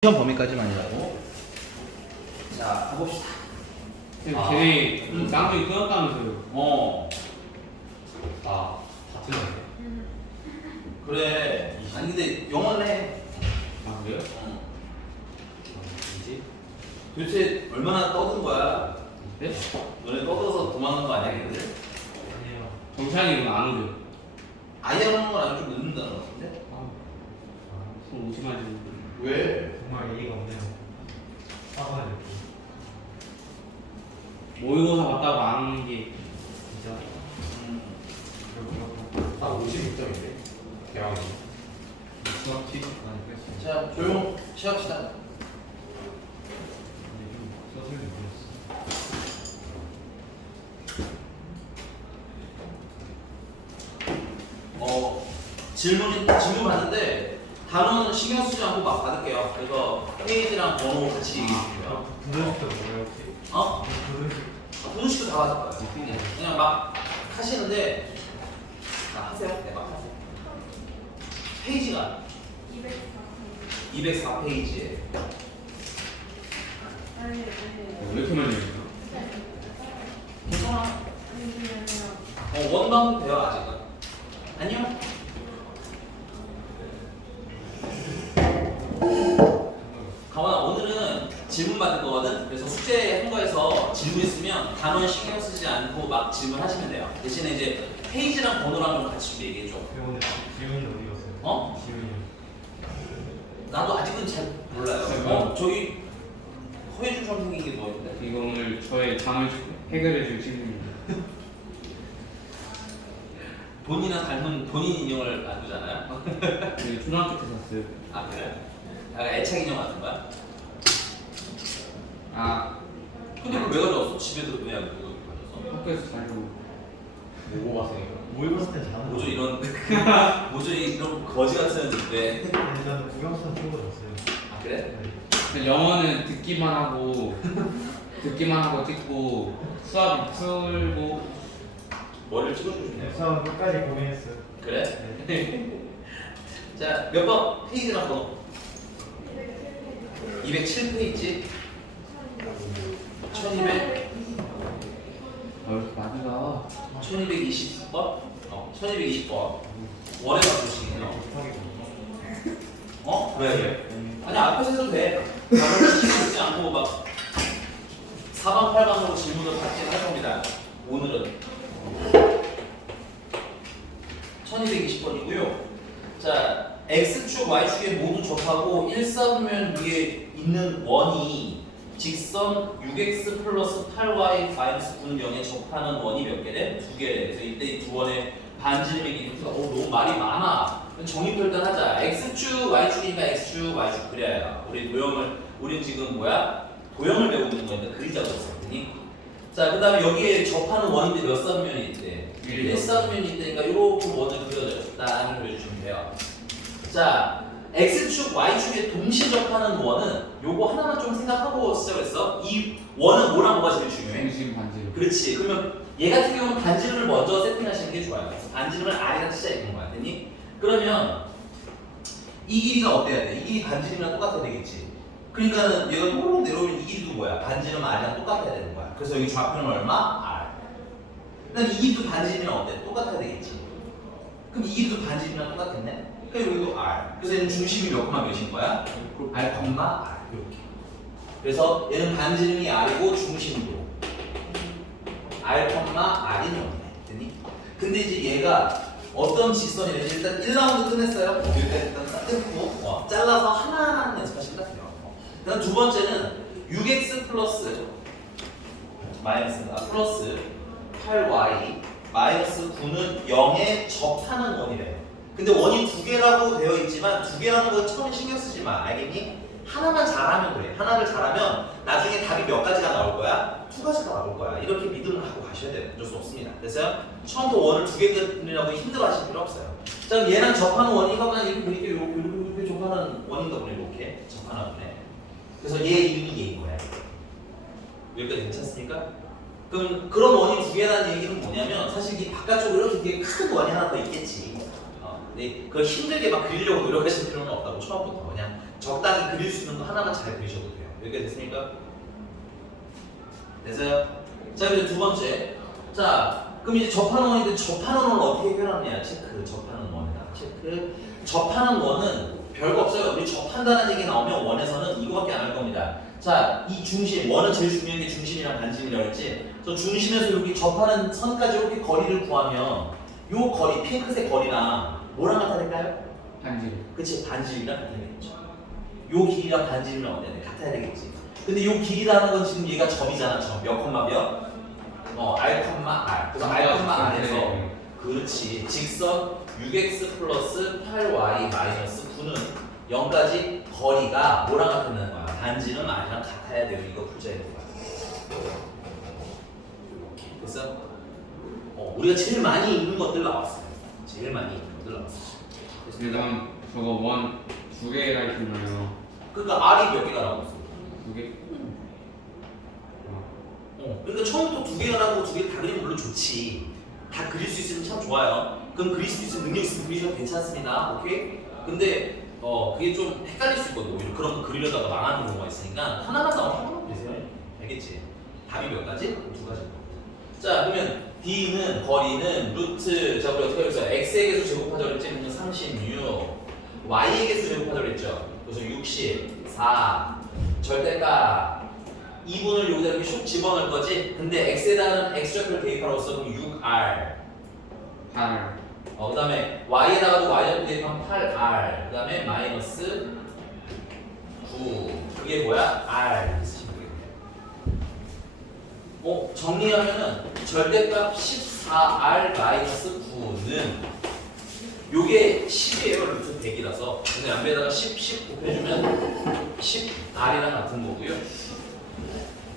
시험 범위까지만이라고. 자, 가봅시다. 걔네 쌍둥이 끊었다면서요? 다 틀렸네. 그래. 아니 근데 영어는 해. 아 그래요? 뭐지? 도대체 얼마나 떠든 거야? 네? 너네 떠들어서 도망간 거 아니야, 걔들? 아니에요. 정찬이는 안 오죠? 아예 안 오는 건 아니고 좀 늦는다는 거 같은데? 손 오심하지. 왜? 정말 예의가 없네요. 사과를 듣고. 모의고사 봤다고 안 오는 게 진짜 음. 딱 56점인데 대학이 수학 취 많이 그랬어요. 자, 조용 시합시다. 근데 좀 서술이 보였어. 질문 봤는데 단어는 신경 쓰지 않고 막 받을게요. 그래서 페이지랑 번호 같이 얘기해 주세요. 부도식도 뭐예요 혹시? 어? 부도식 분식도 다 받을 거야. 그냥 막 하시는데 하세요. 네, 막 하세요. 페이지가 204페이지에 왜 이렇게 많이 읽어? 괜찮아. 원방은 돼요 아직은. 아니요. 가만아 오늘은 질문 받을 거거든. 그래서 숙제 한 거에서 질문 있으면 단어 신경 쓰지 않고 막 질문하시면 돼요. 대신에 이제 페이지랑 번호랑 좀 같이 좀 얘기해 줘. 오늘 지훈이 어디 갔어요? 어? 지훈이 나도 아직은 잘 몰라요. 저기 허예준처럼 생긴 게 뭐였는데? 이거 오늘 저의 잠을 해결해 줄 친구입니다. 본인이랑 닮은 본인 인형을 놔두잖아요. 이거 초등학교 때 샀어요. 아 그래? 약간 애착 인형 같은 거야? 아 근데 그걸 왜 가져왔어? 집에도 왜 안 가져왔어? 학교에서 살고 뭐 봤어요? 모의고사 때 자는 모조 이런 모조 이런 거지 같은 왜? 저는 구경선 친구 줬어요. 아 그래? 영어는 듣기만 하고 찍고 수학 풀고 머리를 찍어주고 싶네요. 수학은 끝까지 고민했어요. 그래? 자, 몇 번? 페이지나 번호? 207페이지? 1200? 많이 가. 1220번? 1220번. 원에 맞추시겠네요. 어? 왜? 아니, 앞에서 해도 돼. 단어를 신경 쓰지 않고 막 4번, 8번으로 질문을 받긴 할 겁니다. 오늘은. 1220번이고요. 자, X축, Y축에 모두 접하고 1사분면 위에 있는 원이 직선 6X 플러스 8Y 마이너스 9는 0에 접하는 원이 몇 개래? 2개래. 그래서 이때 이 두 원의 반지름의 이름표가 너무 말이 많아. 정립 일단 하자. X축, Y축이니까 X축, Y축 그래야 우리 우린 지금 뭐야? 도형을 배우는 거니까 그리자고 썼더니 자, 그 다음에 여기에 접하는 원인데 몇 사분면이 있대? 1사분면이 있다니까 이렇게 원을 그려줬다 그려주시면 돼요. 자, X축, Y축에 동시 접하는 원은 요거 하나만 좀 생각하고 시작했어. 이 원은 뭐랑 뭐가 제일 중요해? 중심 반지름. 그렇지. 그러면 얘 같은 경우는 반지름을 먼저 세팅하시는 게 좋아요. 그래서 반지름을 R이랑 치자 이런 거야. 되니? 그러면 이 길이가 어때야 돼? 이 길이 반지름이랑 똑같아야 되겠지. 그러니까는 얘가 또록 내려오면 이 길이도 뭐야? 반지름 R이랑 똑같아야 되는 거야. 그래서 여기 좌표는 얼마? R. 그럼 이 길이도 반지름이랑 어때? 똑같아야 되겠지. 그럼 이 길이도 반지름이랑 똑같겠네? 그러니까 여기도 R. 그래서 얘는 중심이 몇 콤마 몇인 거야? R, R. 이렇게. 그래서 얘는 반지름이 R이고 중심도 R, R이 0이네. 됐니? 근데 이제 얘가 어떤 직선이래? 일단 1라운드 끝냈어요. 여기까지 일단 딱 끊고 잘라서 하나하나 연습하시면 딱 돼요. 그다음 두 번째는 6x 플러스 플러스 8y 마이너스 9는 0에 접하는 원이래. 근데 원이 두 개라고 되어 있지만 두 개라는 건 처음에 신경 쓰지 마. 알겠니? 하나만 잘하면 그래. 하나를 잘하면 나중에 답이 몇 가지가 나올 거야? 두 가지가 나올 거야. 이렇게 믿음을 갖고 가셔야 돼요. 어쩔 수 없습니다. 됐어요? 처음부터 원을 두 개 그리라고 힘들어하실 필요 없어요. 자, 그럼 얘랑 접하는 원이가 이렇게 그릴게요. 이렇게 접하는 원인가 보네. 이렇게 접하는 원이네. 그래서 얘 이름이 얘인 거야. 여기까지 괜찮습니까? 그럼 그런 원이 두 개라는 얘기는 뭐냐면 사실 이 바깥쪽으로 이렇게 되게 큰 원이 하나 더 있겠지. 근데 그걸 힘들게 막 그리려고 노력하실 필요는 없다고 처음부터 그냥 적당히 그릴 수 있는 거 하나만 잘 그리셔도 돼요. 여기가 됐습니까? 됐어요? 자, 이제 두 번째. 자, 그럼 이제 접하는 원인데 접하는 원을 어떻게 해결하느냐? 체크. 접하는 원이다. 체크. 접하는 원은 별거 없어요. 우리 접한다는 얘기 나오면 원에서는 이거밖에 안 할 겁니다. 자, 이 중심, 원은 제일 중요한 게 중심이랑 반지름이라고 했지? 저 중심에서 여기 접하는 선까지 이렇게 거리를 구하면 요 거리, 핑크색 거리랑 뭐랑 같아야 될까요? 반지름. 그치, 반지름이랑 같아야 되겠죠. 요 길이랑 반지름이랑 어때야 돼? 같아야 되겠지. 근데 요 길이라는 건 지금 얘가 점이잖아, 점. 몇 콤마 몇? R, R. 그래서 R, R에서 그렇지. 직선 6x 플러스 8y 마이너스 9는 0까지 거리가 뭐랑 같다는 거야? 반지름 R이랑 같아야 돼요. 이거 풀자야 돼. 됐어? 우리가 제일 많이 읽는 것들 나왔어요. 제일 많이 읽는 것들 나왔어요. 일단 저거 원 두 개가 있잖아요. 그러니까 R이 몇 개가 나오고 있어? 두 개? 그러니까 처음부터 두 개가 나오고 두 개 다 그리면 물론 좋지. 다 그릴 수 있으면 참 좋아요. 그럼 그릴 수 있는 능력 있으면 그리셔도 괜찮습니다. 오케이? 근데 그게 좀 헷갈릴 수 있거든. 오히려 그런 거 그리려다가 망하는 경우가 있으니까 하나만 나오면 하나만 되세요. 알겠지? 답이 몇 가지? 두 가지. 자, 그러면 D는 거리는 루트, 자 우리 어떻게 하겠어요? X의 개수 제곱하자 그랬지? 36 Y의 개수 제곱하자 그랬죠? 그래서 64 절대값 2분을 여기다 이렇게 슉 집어넣을 거지? 근데 X에다가는 X좌표를 대입하라고 써. 그럼 6R 8. 그 다음에 Y에다가도 Y좌표 대입하면 8R 그 다음에 마이너스 9 그게 뭐야? R 정리하면은 절대값 14R 마이너스 9는 요게 10이에요. 루트 100이라서 그래서 양배에다가 10 곱해주면 10R이랑 같은 거고요.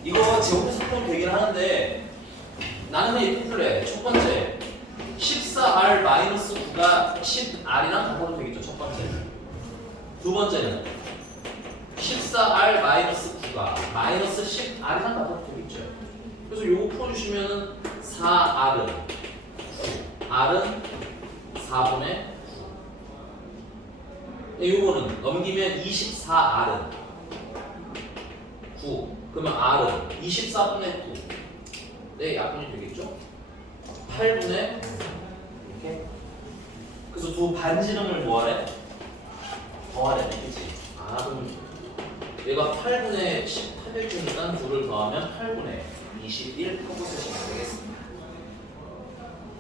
이거 제곱해서 풀면 되긴 하는데 나는 그냥 이렇게 풀래. 첫 번째 14R 마이너스 9가 10R이랑 같아도 되겠죠. 첫 번째. 두 번째는 14R 마이너스 9가 마이너스 10R이랑 같아도 되겠죠. 그래서 요거 풀어주시면은 4R은 9, R은 4분의 9. 요거는 넘기면 24R은 9. 그러면 R은 24분의 9. 네, 약분이 되겠죠? 8분의 이렇게. 그래서 두 반지름을 뭐하래? 더하래, 그치? 그럼 얘가 8분의 18일이니까 둘을 더하면 8분의 21 하고 쓰시면 되겠습니다.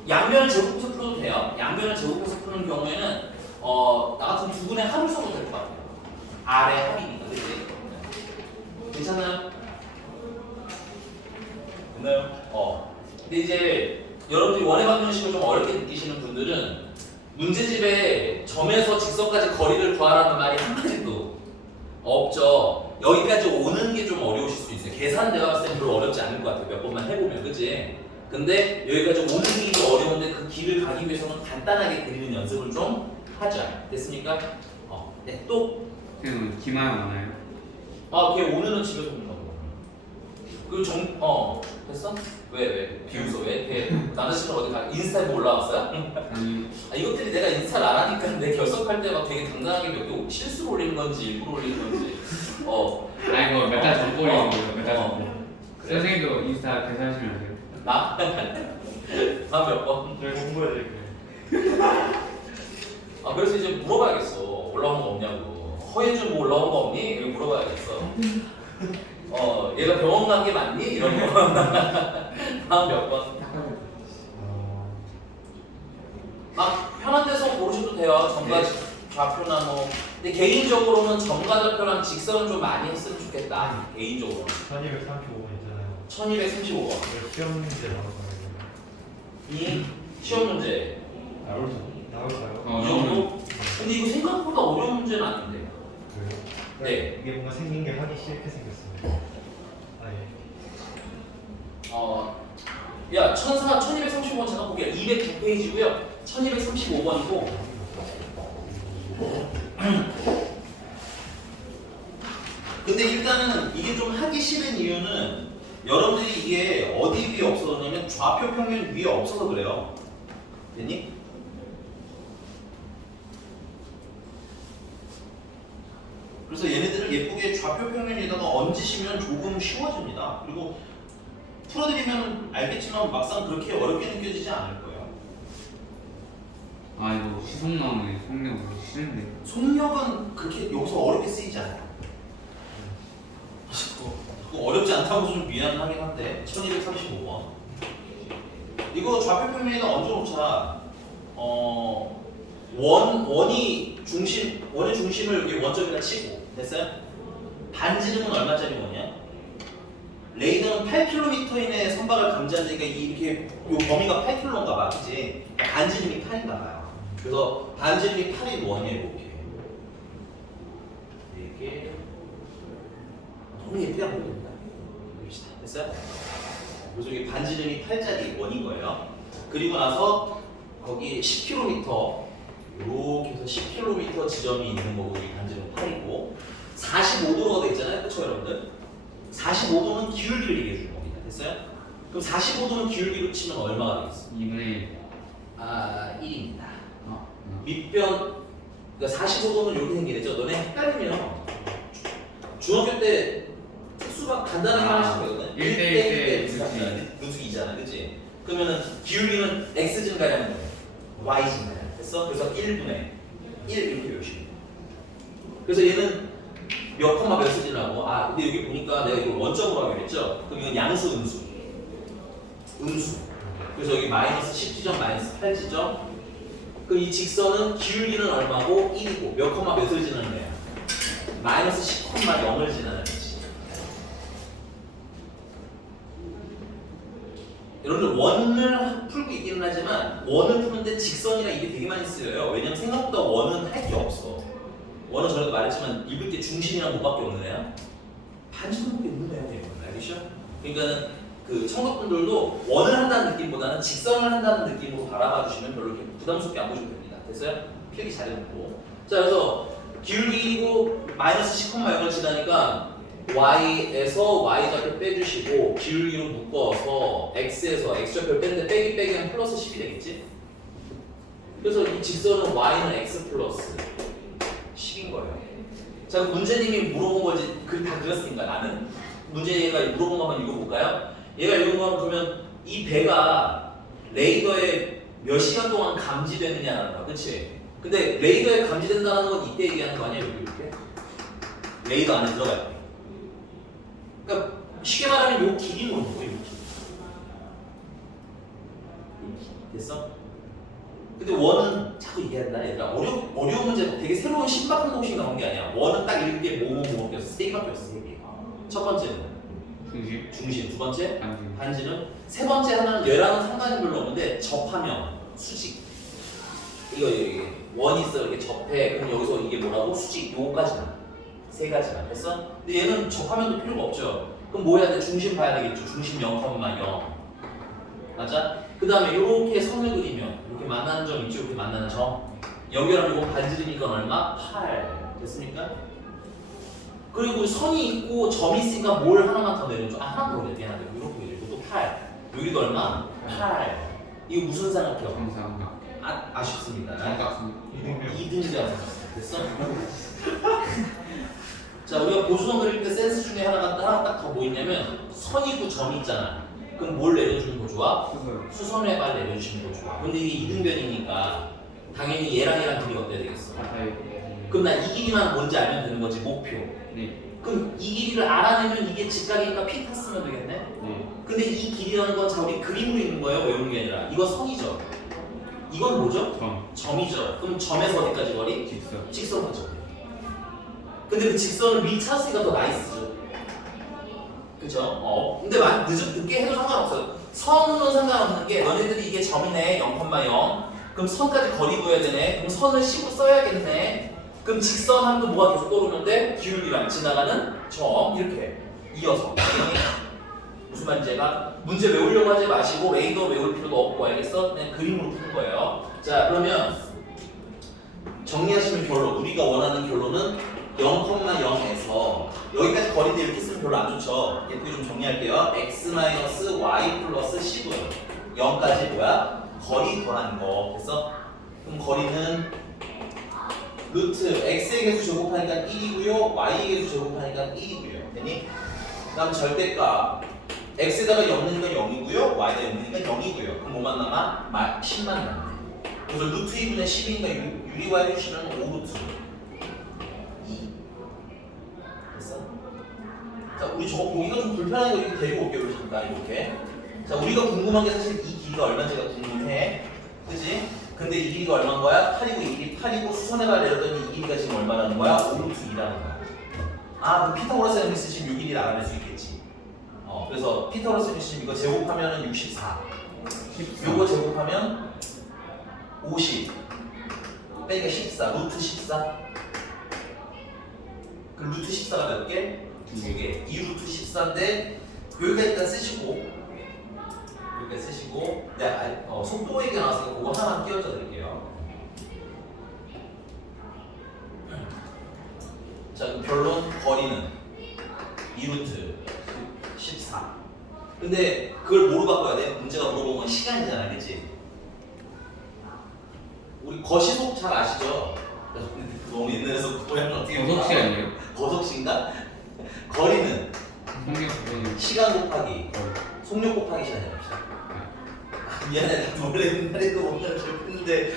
양변을 제곱해서 풀어도 돼요. 양변을 제곱해서 푸는 경우에는 나 같은 두 분의 합을 써도 될 것 같아요. R의 합이니까, 그치? 괜찮아요? 됐나요? 근데 이제 여러분들이 원의 방정식을 좀 어렵게 느끼시는 분들은 문제집에 점에서 직선까지 거리를 구하라는 말이 한마디도 없죠. 여기까지 오는 게 좀 어려우실 수 있어요. 계산 내가 봤을 때 별로 어렵지 않을 것 같아요. 몇 번만 해보면, 그치? 근데 여기까지 오는 길이 좀 어려운데 그 길을 가기 위해서는 간단하게 그리는 연습을 좀 하자. 됐습니까? 네, 또? 그냥 기말 많아요. 걔 오늘은 집에서 보는 거고. 됐어? 왜? 비웃어, 왜? 걔 남자친구 어디 인스타에 뭐 올라왔어요? 아니 이것들이 내가 인스타를 안 하니까 내 결석할 때 막 되게 당당하게 몇 개 실수로 올리는 건지 일부러 올리는 건지. 아니 이거 몇 달 전 거예요. 몇 달 전. 선생님도 인스타 계산하시면 안 돼요. 나? 나 몇 번? 저희 공부해드릴게요. 그래서 이제 물어봐야겠어. 올라온 거 없냐고. 허예준 뭐 올라온 거 없니? 이렇게 물어봐야겠어. 얘가 병원 간 게 맞니? 이런 거. 다음 몇 번? 막 편한 데서 고르셔도 돼요. 점과 좌표나 뭐. 근데 개인적으로는 점과 좌표랑 직선을 좀 많이 했으면 좋겠다. 개인적으로. 1235번 있잖아요. 1235번. 이거 시험 문제 나올 거예요. 이 시험 문제. 나올까요? 이 정도? 근데 이거 생각보다 어려운 문제는 아닌데. 그래요? 네. 이게 뭔가 생긴 게 하기 싫게 생겼어요. 야, 1235번 잠깐 볼게요. 209페이지고요. 1235번이고. 근데 일단은 이게 좀 하기 싫은 이유는 여러분들이 이게 어디 위에 없어서 그러냐면 좌표 평면 위에 없어서 그래요. 됐니? 그래서 좌표 평면에다가 얹으시면 조금 쉬워집니다. 그리고 풀어드리면 알겠지만 막상 그렇게 어렵게 느껴지지 않을 거예요. 아 이거 시속 나오네. 속력 싫은데. 속력은 그렇게 여기서 어렵게 쓰이지 않아요. 그거 어렵지 않다고 좀 미안하긴 한데 1235번 이거 좌표 평면에다 얹어놓자. 원의 중심을 여기 원점에다 치고 됐어요? 반지름은 얼마짜리 원이야? 레이더는 8km 이내의 선박을 감지하니까 이렇게 요 범위가 8km인가 봐, 그치? 반지름이 8인가 봐요. 그래서 반지름이 8인 원이에요, 이렇게. 이렇게 너무 예쁘게 안 보입니다. 됐어요? 그래서 여기 반지름이 8짜리 원인 거예요. 그리고 나서 거기 10km 이렇게 해서 10km 지점이 있는 거고 여기 반지름 8이고 45도로가 돼 있잖아요, 그렇죠 여러분들? 45도는 기울기를 얘기해 주는 겁니다. 됐어요? 그럼 45도는 기울기로 치면 얼마가 되겠어? 2분의 1. 1입니다. 어? 밑변 그러니까 45도는 이렇게 생기겠죠. 너네 헷갈리면 중학교 때 특수가 간단하게 하실 거거든. 1대1 루트 2잖아, 그렇지? 그러면은 기울기는 x 증가량인 거예요. y 증가량. 됐어? 그래서 1분의 1 이렇게 외우시면 돼요. 그래서 얘는 몇 콤마 몇 수지라고? 근데 여기 보니까 내가 이걸 원점으로 하기로 했죠? 그럼 이건 양수, 음수. 그래서 여기 마이너스 10지점, 마이너스 8지점. 그럼 이 직선은 기울기는 얼마고? 1이고 몇 콤마 몇을 지나는 거야? 마이너스 10 콤마 0을 지나는 거지. 여러분들 원을 풀고 있기는 하지만 원을 푸는데 직선이랑 이게 되게 많이 쓰여요. 왜냐면 생각보다 원은 할 게 없어. 원은 전에도 말했지만 읽을 때 중심이랑 뭐밖에 없는 애야? 반지름밖에 없는 애야. 알겠죠? 그러니까는 그 청각분들도 원을 한다는 느낌보다는 직선을 한다는 느낌으로 바라봐 주시면 별로 이렇게 부담스럽게 안 보셔도 됩니다. 됐어요? 필기 잘해놓고. 자, 그래서 기울기고 마이너스 10,0을 지나니까 y에서 y좌표 빼주시고 기울기로 묶어서 x에서 x좌표 뺐는데 빼기 하면 플러스 10이 되겠지? 그래서 이 직선은 y는 x 플러스 10인 거예요. 자, 그럼 문제님이 물어본 거지 다 그렸으니까 나는 문제가 물어본 거 한번 읽어볼까요? 얘가 읽은 거 그러면 이 배가 레이더에 몇 시간 동안 감지되느냐라는 거야, 그치? 근데 레이더에 감지된다는 건 이때 얘기하는 거 아니야, 이렇게? 레이더 안에 들어갈 때. 그러니까 쉽게 말하면 요 길이 모르는 거예요, 요 길. 됐어? 근데 원은 자꾸 얘기한다, 얘들아. 어려운 문제, 되게 새로운 신박한 공식 나온 게 아니야. 원은 딱 이렇게 뭐뭐뭐 세 개밖에 없어, 세 개. 첫 번째는 중심, 두 번째 반지름, 세 번째 하나는 얘랑은 상관이 별로 없는데 접하면 수직. 이거 원이 있어, 이렇게 접해. 그럼 여기서 이게 뭐라고? 수직. 요거까지만. 세 가지만. 됐어? 근데 얘는 접하면도 필요가 없죠. 그럼 뭐 해야 돼? 중심 봐야 되겠죠. 중심 0,0. 맞아? 그 다음에 이렇게 선을 그리면 이렇게 만나는 점 있죠? 이렇게 만나는 점. 연결하면 이거 반지름이니까 얼마? 8. 됐습니까? 그리고 선이 있고 점이 있으니까 뭘 하나만 더 내려줘. 하나 더 내려. 이렇게 내리고 또 8. 여기도 얼마? 8. 이거 무슨 삼각형? 정삼각. 아쉽습니다. 정각삼각. 2등장. 됐어? 자, 우리가 보수선 그릴 때 센스 중에 하나 딱 더 뭐 있냐면 선이 있고 점이 있잖아. 그럼 뭘 내려주면 더 좋아? 수선에 빨리 내려주시면 더 좋아. 근데 이게 이등변이니까 당연히 얘랑 길이가 어때야 되겠어? 같아요. 그럼 난 이 길이만 뭔지 알면 되는 거지, 목표. 네. 그럼 이 길이를 알아내면 이게 직각이니까 p 탔으면 되겠네? 네. 근데 이 길이라는 건 자, 우리 그림으로 있는 거예요, 외우는 게 아니라. 이거 선이죠. 이건 뭐죠? 점이죠. 그럼 점에서 어디까지 거리? 직선. 직선 하죠. 근데 그 직선을 미리 찾았으니까 더 나이스죠. 그죠? 근데 늦게 해도 상관없어요. 선으로는 상관없는 게 너네들이 이게 점이네, 0,0. 그럼 선까지 거리 구해야 되네. 그럼 선을 식으로 써야겠네. 그럼 직선 하면 또 뭐가 계속 떠오르는데 기울기랑 지나가는 점 이렇게 이어서. 무슨 말인지 제가 문제 외우려고 하지 마시고 레이더 외울 필요도 없고, 알겠어? 그냥 그림으로 푸는 거예요. 자, 그러면 정리하시면 결론. 우리가 원하는 결론은 0,0에서 여기까지 거리인데 이렇게 쓰면 별로 안 좋죠. 예쁘게 좀 정리할게요. x-y 플러스 10은 0까지 뭐야? 거리 더라는 거. 됐어? 그럼 거리는 루트 x의 개수 제곱하니까 1이고요. y의 개수 제곱하니까 1이고요. 됐니? 그다음 절대값 x에다가 0넣으니까 0이고요. y에다 0넣으니까 0이고요. 그럼 뭐만 남아? 10만 남네. 그래서 루트 2분의 10이니까 유리화 해주시면 5루트 2. 됐어? 자, 우리 저거 보기가 좀 불편한 거 이렇게 데리고 올게요. 우리 잠깐 이렇게. 자, 우리가 궁금한 게 사실 이 길이가 얼마인지가 궁금해. 그지? 근데 이 길이가 얼마인 거야? 8이고 이 길이 8이고 수선해봐 내렸더니 이 길이가 지금 얼마라는 거야? 5루트 2라는 거야. 아, 그럼 피타고라스 쓰시면 이 길이를 알아낼 수 있겠지. 그래서 피타고라스 쓰시면 이거 제곱하면은 64. 요거 제곱하면 50 빼기가 14 루트 14. 그 루트 14가 몇 개? 2개. 2루트 14인데 여기까지 일단 쓰시고 여기까지 쓰시고 네, 속도 얘기 나왔으니까 그거 하나만 끼워줘 드릴게요. 자, 그럼 결론 거리는 2루트 14. 근데 그걸 뭐로 바꿔야 돼? 문제가 물어본 건 시간이잖아, 그치? 우리 거시속 잘 아시죠? 너무 옛날에서 고향을 어떻게 거속시 아니에요? 거속시인가? 거리는 성격 시간 곱하기 속력 곱하기 시간이라고 합시다. 미안해, 나 원래 옛날에도 오늘 했는데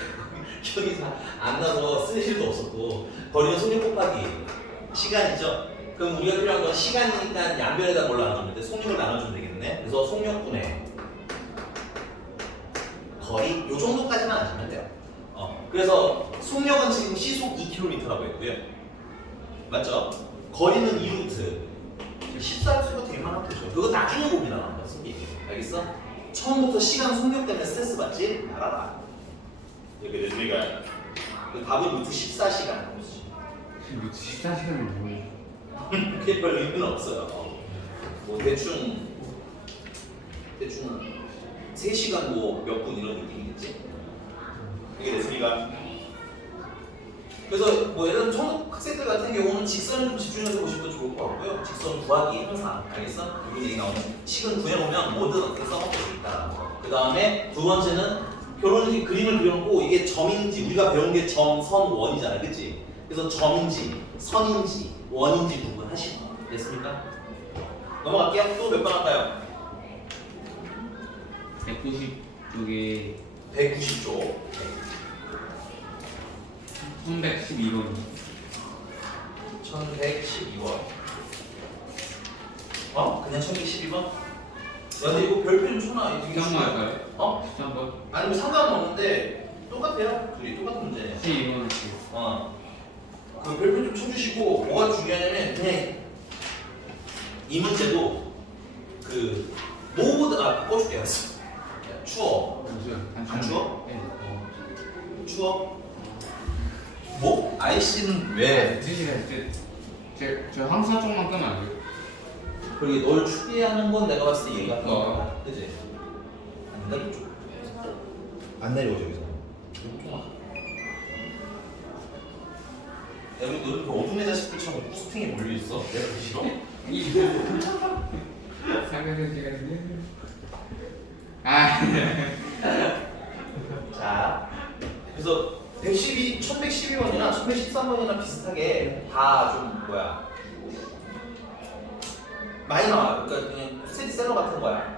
기억이 잘 안 나서 쓸 일도 없었고 거리는 속력 곱하기 시간이죠. 그럼 우리가 필요한 건 시간이니까 양변에다 뭘 나눠주면 돼? 속력을 나눠주면 되겠네. 그래서 속력분의 거리 요 정도까지만 아시면 돼요. 그래서 속력은 지금 시속 2km라고 했고요. 맞죠? 거리는 2루트 14루트가 되게 많아 되죠. 그거 나중에 봅니다. 한번 승기. 알겠어? 처음부터 시간 속력 때문에 스트레스 받지 말아라. 이렇게 우리가 그 답은 루트 14시간. 루트 14시간은 뭐예요? 그게 별 의미는 없어요. 뭐 대충 3시간 뭐 몇 분 이런 느낌이겠지? 이게 됐으니까. 그래서 뭐 예를 들어 처음 학생들 같은 경우는 직선을 좀 집중해서 보시면 좋을 것 같고요. 직선 구하기 항상 알겠어? 이런 얘기 나오면 식은 구해놓으면 뭐든 어떻게 써먹을 수 있다. 그 다음에 두 번째는 결론적인 그림을 그려놓고 이게 점인지 우리가 배운 게 점, 선, 원이잖아, 그치? 그래서 점인지, 선인지, 원인지 구분하시고 됐습니까? 넘어갈게요. 또 몇 번 할까요? 190쪽에 190쪽. 1112번 1112번. 그냥 1112번? 야, 근데 이거 별표 좀 쳐놔. 이거 13번 할까요? 13번? 아니 뭐 상관없는데 똑같아요. 둘이 똑같은 문제. 12번 그 별표 좀 쳐주시고 뭐가 중요하냐면 그냥 이 문제도 그 뭐보다 바꿔줄게. 알았어. 추워. 안 추워? 네. 추워? 뭐? 아이씨는 왜? 저 항상 쪽만 끄면 안 돼요? 그리고 널 추리하는 건 내가 봤을 때 얘가 거야. 그지? 안 내려줘. 안 내려오죠 여기서. 야, 너는 그 어둠의 자식들처럼 포스팅에 몰려있어. 내가 그 싫어? 상대편 시간인데 자, 그래서 1112번이나 1113번이나 비슷하게 다 좀 뭐야 많이 나와요. 그러니까 그냥 스테디셀러 같은 거야.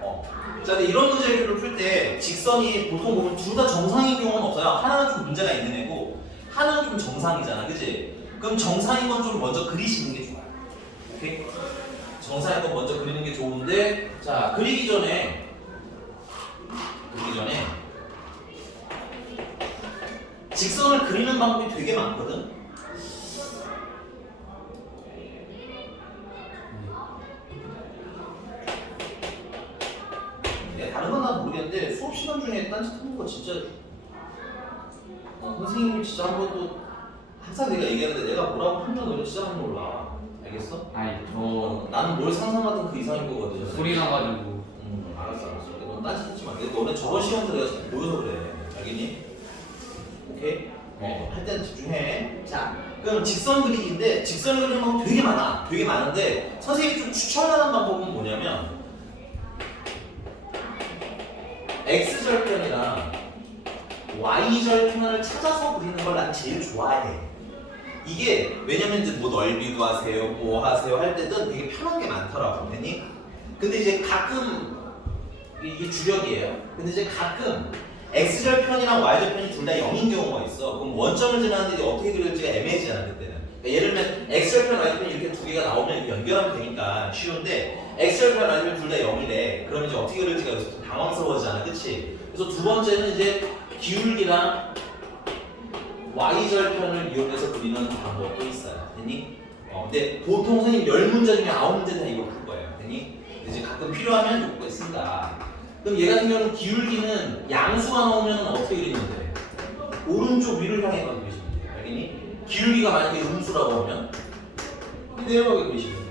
자, 근데 이런 문제를 풀 때 직선이 보통 보면 둘 다 정상인 경우는 없어요. 하나는 좀 문제가 있는 애고 하나는 좀 정상이잖아, 그치? 그럼 정상인 건 좀 먼저 그리시는 게 좋아요. 오케이? 정상인 건 먼저 그리는 게 좋은데, 자, 그리기 전에 직선을 그리는 방법이 되게 많거든. 다른 건 난 모르겠는데 수업 시간 중에 딴짓하는 거 진짜 선생님이 진짜 한 번도 항상 내가 얘기하는데 내가 뭐라고 하면 너는 진짜 안 놀라. 알겠어? 아니 저 나는 뭘 상상하든 그 이상인 거거든. 소리 나가지고 알았어. 넌 딴짓하지 마. 너네 저번 시간도 내가 잘 보여서 그래. 알겠니? 오케이? 할 때는 집중해. 자, 그럼 직선 그리기인데 직선 그리는 방법 되게 많아. 되게 많은데 선생님이 좀 추천하는 방법은 뭐냐면 X절편이랑 Y절편을 찾아서 그리는 걸 난 제일 좋아해. 이게 왜냐면 이제 뭐 넓이 구하세요, 뭐 하세요 할 때는 되게 편한 게 많더라고, 괜히. 근데 이제 가끔 이게 주력이에요. 근데 이제 가끔 x절편이랑 y절편이 둘 다 0인 경우가 있어. 그럼 원점을 지나는데 어떻게 그릴지가 애매해지잖아 그때는. 그러니까 예를 들면 x절편, y절편 이렇게 두 개가 나오면 이렇게 연결하면 되니까 쉬운데 x절편, y절편 둘 다 0이래. 그러면 이제 어떻게 그릴지가 여기서 좀 당황스러워지잖아, 그렇지? 그래서 두 번째는 이제 기울기랑 y절편을 이용해서 그리는 방법도 있어요. 됐니? 근데 보통 선생님 10문제 중에 9문제는 다 이거 풀 거예요. 됐니? 이제 가끔 필요하면 이거 있습니다. 그럼 얘 같은 경우는 기울기는 양수가 나오면 어떻게 그리는데? 오른쪽 위를 향해 가지고 그리시면 돼요. 알겠니? 기울기가 만약에 음수라고 하면 내려가게 그리시면 돼요.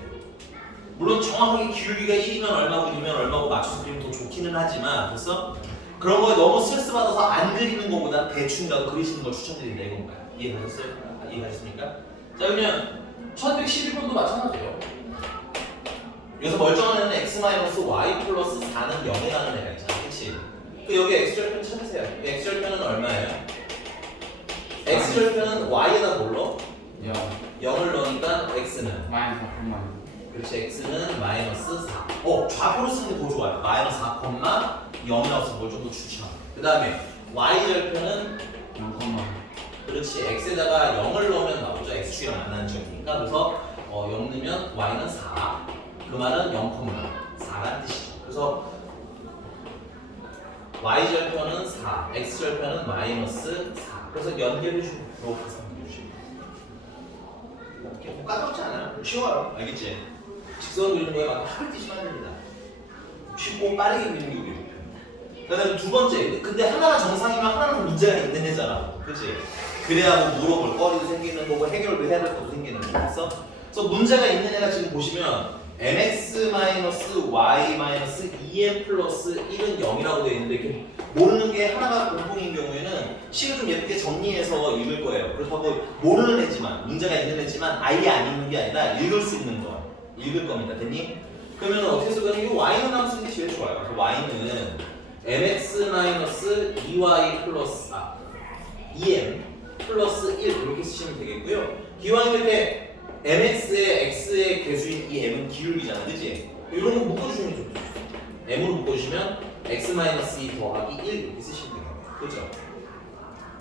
물론 정확하게 기울기가 1이면 얼마고 2면 얼마고 맞춰서 그리면 더 좋기는 하지만 그래서 그런 거에 너무 스트레스 받아서 안 그리는 것보다 대충이라도 그리시는 걸 추천드린다 이건가요? 이해가셨어요? 이해가셨습니까? 자 그러면 1111번도 마찬가지예요. 여기서 멀쩡한 애는 x-y 플러스 4는 0에 가는 애가 있잖아, 그치? 그 여기 x절편 찾으세요. x절편은 얼마예요? x절편은 y에다 뭘 넣어? 0을 넣으니까 x는 마이너스 4만. 그렇지, x는 마이너스 4. 좌표로 쓰는 게 더 좋아요. 마이너스 4, 0이라고 써서 뭘 좀 더 추천. 그 다음에 y절편은 0,5. 그렇지, x에다가 0을 넣으면 나오죠. x축이랑 만나는 지점이니까. 그래서 0 넣으면 y는 4. 그 말은 0,4라는 뜻이죠. 그래서 y절편은 4, x절편은 마이너스 4. 그래서 연결해주고 이렇게 해주시면 뭐 까다롭지 않아요. 쉬워요. 알겠지? 직선 그리는 거에 막 하을 뛰시면 안 됩니다. 쉽고 빠르게 그리는 게 우리 목표입니다. 그다음에 두 번째, 근데 하나가 정상이면 하나는 문제가 있는 애잖아. 그치? 그래야 뭐 물어볼 거리도 생기는 거고 해결도 해야 될 것도 생기는 거. 그래서 문제가 있는 애가 지금 보시면 mx-y-2m 플러스 1은 0이라고 되어 있는데 이렇게 모르는 게 하나가 공통인 경우에는 식을 좀 예쁘게 정리해서 읽을 거예요. 그렇다고 모르는 애지만 문제가 있는 애지만 아예 안 읽는 게 아니라 읽을 수 있는 거 읽을 겁니다. 됐니? 그러면 어떻게 쓰거든요? 이 y는 함 쓰는 게 제일 좋아요. 그래서 y는 mx-2y 플러스 2m 플러스 1 이렇게 쓰시면 되겠고요. 기왕 이렇게 mx의 x의 개수인 이 m은 기울기잖아, 그치? 이런 거 묶어주시면 좋죠. m으로 묶어주시면 x-2 더하기 1 이렇게 쓰시면 되겠네요. 그렇죠?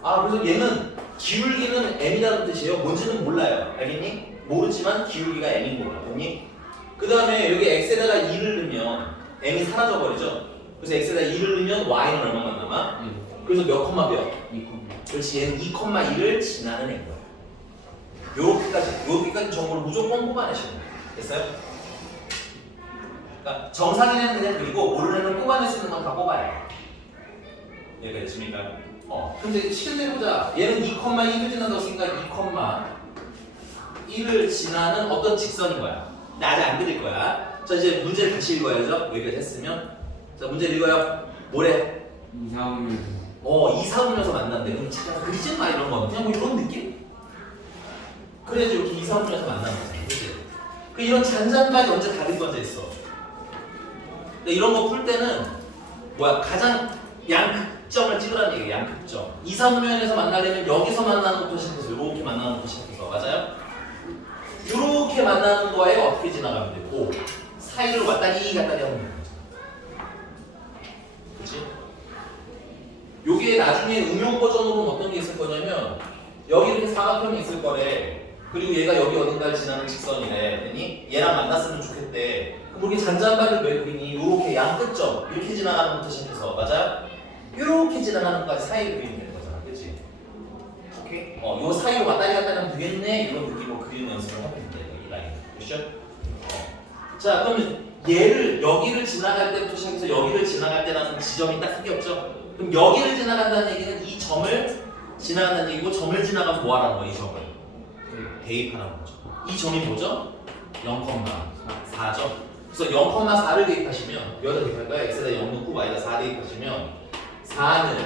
그래서 얘는 기울기는 m이라는 뜻이에요. 뭔지는 몰라요. 알겠니? 모르지만 기울기가 m인 거야. 알겠니? 그 다음에 여기 x에다가 2를 넣으면 m이 사라져버리죠? 그래서 x에다 2를 넣으면 y는 얼마만 남아? 그래서 몇 콤마 몇? 2콤마. 그렇지, 얘는 2,2를 지나는 애인 거야. 요렇게까지 정보를 무조건 뽑아내시는 거예요. 됐어요? 그러니까 정상인 애는 그냥 그리고 모르는 애는 뽑아낼 수 있는 건 다 뽑아야 돼. 여기가 됐습니까? 근데 시간 내보자. 얘는 2,1을 지난다고 했으니까 2,1을 지나는 어떤 직선인 거야. 근데 아직 안 그릴 거야. 자, 이제 문제를 다시 읽어야죠. 여기까지 했으면. 자, 문제 읽어요. 뭐래? 2, 4, 5면 2, 4, 5면서 만난대. 그럼 잠깐 그리지 마 이런 거. 그냥 뭐 이런 느낌? 그래야지 이렇게 2, 4, 5면서 만나는 거지. 그치? 그 이런 잔잔바리 언제 다른 건지 있어. 근데 이런 거 풀 때는 가장 양극점을 찍으라는 얘기예요. 양극점. 2, 3, 5면에서 만나려면 여기서 만나는 것부터 시작해서 이렇게 만나는 것부터 시작해서 맞아요? 이렇게 만나는 거에 어떻게 지나가면 되고 사이를 왔다리 갔다리 하면 되는 거죠. 그치? 요게 나중에 응용 버전으로는 어떤 게 있을 거냐면 여기 이렇게 사각형이 있을 거래. 그리고 얘가 여기 어딘가를 지나는 직선이래. 됐니? 얘랑 만났으면 좋겠대. 그럼 이렇게 잔잔바를 왜 그리니? 요렇게 양끝점 이렇게 지나가는 것부터 시작해서 맞아요? 요렇게 지나가는 것까지 사이를 그리면 되는 거잖아. 그치? 오케이? 요 사이로 왔다리 갔다리 하면 되겠네? 이런 느낌으로 그리는 연습을 하면 된다. 이 라인. 됐죠? 자, 그러면 얘를 여기를 지나갈 때부터 시작해서 여기를 지나갈 때라는 지점이 딱 생겼죠? 그럼 여기를 지나간다는 얘기는 이 점을 지나간다는 얘기고 점을 지나가면 뭐 하라는 거야? 이 점을 대입하라는 거죠. 이 점이 뭐죠? 0,4죠. 그래서 0,4를 대입하시면 여기다 대입할까요? x에다 0 넣고 y에다 4 대입하시면 4는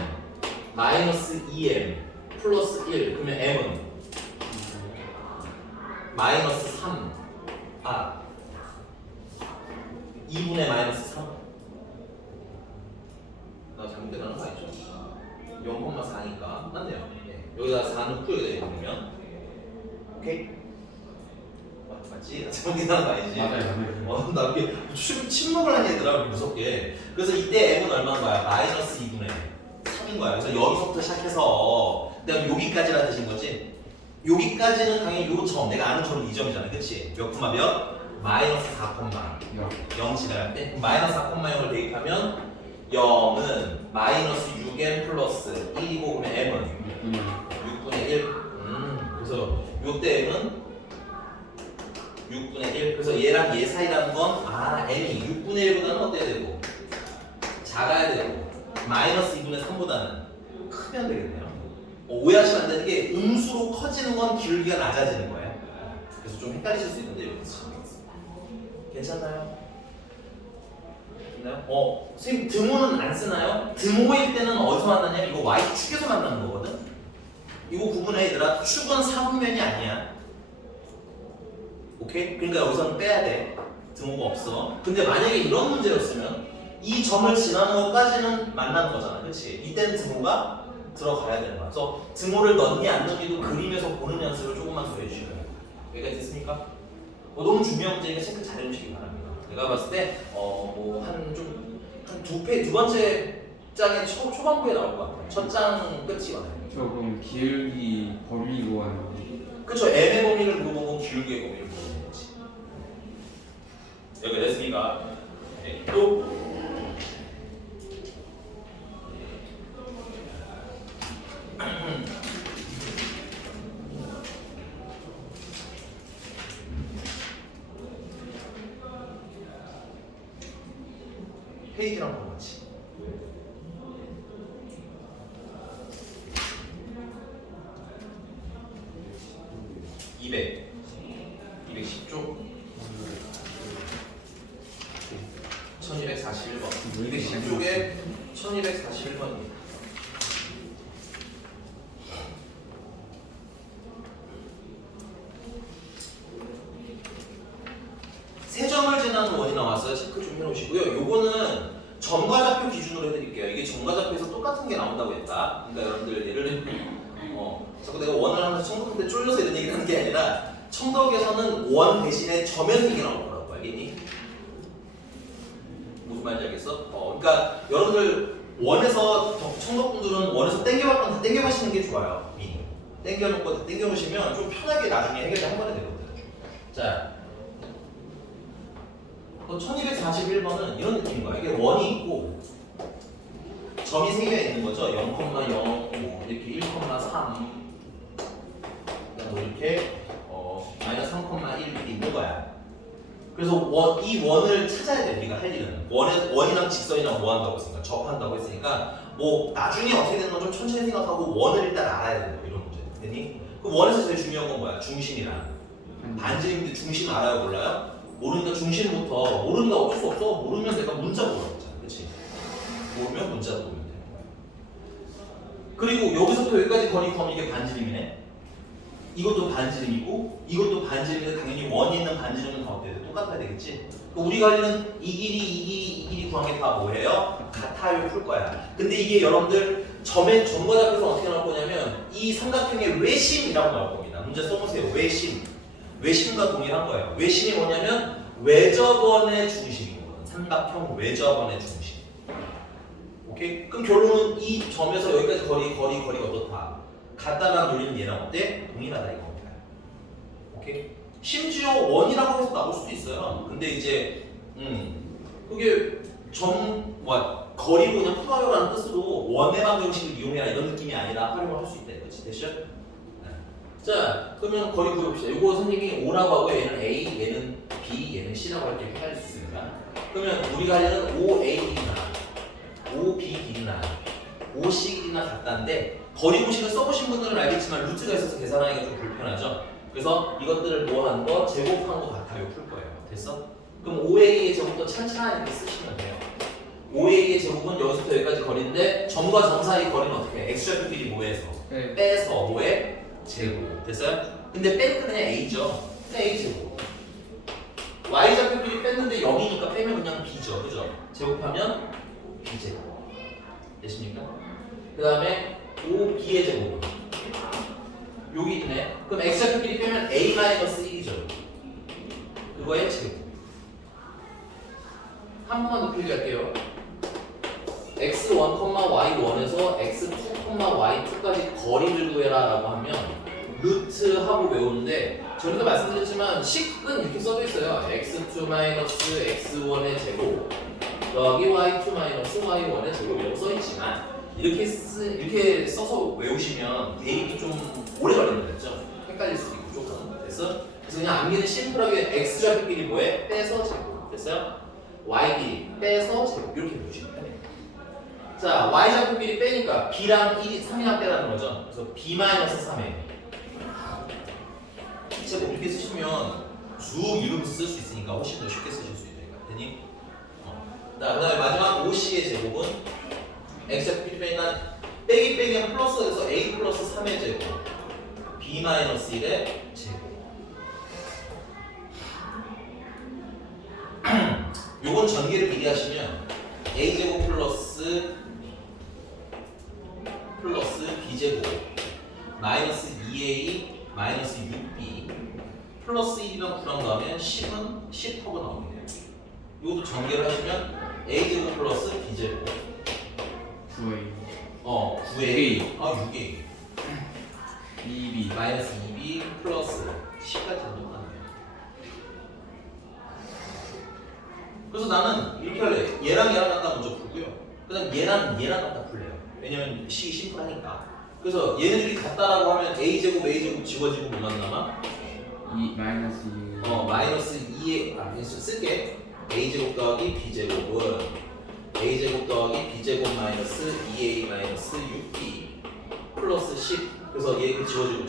마이너스 2m 플러스 1 그러면 m은 마이너스 3 2분의 마이너스 3 나 잘못되는 거 아니죠? 0,4니까 맞네요. 여기다 4 넣고 여기다 0 넣으면 오케이? 맞지? 정리하는 거 아니지? 맞아요. 나 이렇게 침묵을 하니 얘들아 무섭게. 그래서 이때 m은 얼마인 거야? 마이너스 2분의 3인 거야. 그래서 여기서부터 시작해서 그다음 여기까지라는 뜻인 거지. 여기까지는 당연히 요 점, 내가 아는 점은 이 점이잖아, 그렇지? 몇 콤마 몇? 마이너스 4,0 지나갈 때 마이너스 4,0을 대입하면 0은 마이너스 6m 플러스 1이고 그러면 m은 6분의 1. 그래서 요때 m은 6분의 1. 그래서 얘랑 얘 사이라는 건 m이 6분의 1보다는 어때야 되고 작아야 되고 마이너스 2분의 3보다는 크면 되겠네요. 오해하시면 안 되는 게 음수로 커지는 건 기울기가 낮아지는 거예요. 그래서 좀 헷갈리실 수 있는데 이렇게 치겠습니다. 괜찮나요? 있나요? 선생님 등호는 안 쓰나요? 등호일 때는 어디서 만나냐면 이거 y축에서 만나는 거거든? 이거 구분해 얘들아. 축은 4분면이 아니야. 오케이? 그러니까 여기서는 빼야 돼. 등호가 없어. 근데 만약에 이런 문제였으면 이 점을 지나는 것까지는 만나는 거잖아. 그렇지? 이때는 등호가 들어가야 되는 거야. 그래서 등호를 넣니 안 넣니도 그림에서 보는 연습을 조금만 더 해주시고요. 여기까지 됐습니까? 너무 중요한 문제니까 체크 잘 해주시기 바랍니다. 내가 봤을 때 두 번째 장의 초반부에 나올 것 같아요. 첫 장 끝이 와요. 저 그럼 기울기 범위 구하는 그쵸. m의 범위를 물어보고 기울기의 범위를 물어보는 거지. 여기까지 됐습니까? 네. 또 페이지랑 똑같이 210쪽 1241번 210쪽에 1241번입니다. 세 점을 지나는 원이 나왔어요. 체크 좀 해놓으시고요. 요거는 점과 좌표 기준으로 해드릴게요. 이게 점과 좌표에서 똑같은 게 나온다고 했다. 그러니까 여러분들 예를 자꾸 내가 원을 하면서 청덕한테 쫄려서 이런 얘기를 하는 게 아니라 청덕에서는 원 대신에 점연식이 나올 거라고. 알겠니? 무슨 말인지 알겠어? 그러니까 여러분들 원에서 청덕분들은 원에서 땡겨갈 건 다 땡겨가시는 게 좋아요. 땡겨놓고 다 땡겨놓으시면 좀 편하게 나중에 해결이 한 번에 되거든. 자, 1241번은 이런 느낌인 거야. 이게 원이 있고 점이 3개가 있는 거죠. 0,05 이렇게 1,3 뭐 이렇게 마이너스 3,1 이렇게 있는 거야. 그래서 이 원을 찾아야 돼. 우리가 할 일은 원이랑 직선이랑 뭐 한다고 했으니까 접한다고 했으니까 뭐 나중에 어떻게 되는 건 좀 천천히 생각하고 원을 일단 알아야 된다. 이런 문제. 됐니? 그 원에서 제일 중요한 건 뭐야? 중심이랑 반지름인데 중심 알아요? 몰라요? 모르니까 중심부터 모르니까 어쩔 수 없어. 모르면 내가 문자 보라고했잖아. 그렇지? 모르면 문자 보면 돼. 그리고 여기서부터 여기까지 거리 구하면 이게 반지름이네. 이것도 반지름이고 이것도 반지름인데 당연히 원이 있는 반지름은 다 어때야 돼? 똑같아야 되겠지? 우리가 하려는 이 길이 구한 게 다 뭐예요? 같아요 풀 거야. 근데 이게 여러분들 점과 좌표에서 어떻게 나올 거냐면 이 삼각형의 외심이라고 나올 겁니다. 문제 써보세요. 외심과 동일한 거예요. 외심이 뭐냐면 외접원의 중심이거든. 삼각형 외접원의 중심. 오케이? 그럼 결론은 이 점에서 여기까지 거리가 어떻다? 같다라는 논리는 얘랑 어때? 동일하다 이겁니다. 오케이? 심지어 원이라고 해서 나올 수도 있어요. 근데 이제 그게 거리로 그냥 풀어요라는 뜻으로 원의 방정식을 이용해라 이런 느낌이 아니라 활용을 할 수 있다 이거지. 됐죠? 자, 그러면 거리 구해봅시다. 이거 선생님이 O라고 하고 얘는 A, 얘는 B, 얘는 C라고 할 때 헷갈릴 수 있으니까. 그러면 우리가 하려는 OA 길이나 OB 길이나 OC 길이나 같다인데 거리 공식을 써보신 분들은 알겠지만 루트가 있어서 계산하기가 좀 불편하죠. 그래서 이것들을 뭐한 거, 제곱한 거 같아요. 풀 거예요. 됐어? 그럼 OA의 제곱도 찬찬히 이렇게 쓰시면 돼요. OA의 제곱은 여기서부터 여기까지 거리인데 점과 점 사이 거리는 어떻게 해? X좌표끼리 뭐해서? 네. 빼서 뭐해? 제곱. 됐어요? 근데 빼니까 그냥 A죠. 그냥 A 제곱. Y좌표끼리 뺐는데 0이니까 빼면 그냥 B죠. 그죠? 제곱하면 B 제곱. 됐습니까? 그 다음에 OB의 제곱은 여기 있네. 그럼 x좌표끼리 빼면 a-1이죠. 그거의 제곱. 한 번만 더 필기할게요. x1, y1에서 x2, y2까지 거리를 구해라 라고 하면 루트 하고 외우는데 전에도 말씀드렸지만 식은 이렇게 써져 있어요. x2 x1의 제곱 더하기 y2 y1의 제곱이라고 써있지만 이렇게 써서 외우시면 대입이 좀 오래 걸리는 거죠. 헷갈릴 수도 있고 조금. 그래서 그냥 암기는 심플하게 x좌표끼리 뭐해? 빼서 제곱. 됐어요? y끼리 빼서 제곱 이렇게 외우시면 돼요. 자, y좌표끼리 빼니까 b랑 1이 3이나 빼라는 거죠. 그래서 b-3에 제곱 이렇게 쓰시면 쭉 읽으면서 쓸 수 있으니까 훨씬 더 쉽게 쓰실 수 있으니까. 되니? 자, 그 다음에 마지막 5c의 제곱은 x좌표끼리 빼니까 빼기면 플러스에서 a 플러스 3의 제곱 b-1의 제곱. 요건 전개를 미리 하시면 a제곱 플러스 b제곱 마이너스 2a 마이너스 6b 플러스 1이랑 9랑 더하면 10은 10하고 나오네요. 이것도 전개를 하시면 a제곱 플러스 b제곱 9A 9a 6a 2B 마이너스 2b 플러스 10까지 똑같네요. 그래서 나는 이렇게 할래. 얘랑 갖다 먼저 풀고요. 그 다음 얘랑 갖다 풀래요. 왜냐면 식이 심플하니까. 그래서 얘네들이 같다라고 하면 a제곱 지워지고 뭐만 남아? 2 마이너스 2 마이너스 2에 쓸게. a제곱 더하기 b제곱은 a제곱 더하기 b제곱 마이너스 2a 마이너스 6b 플러스 10. 그래서 얘 지워지고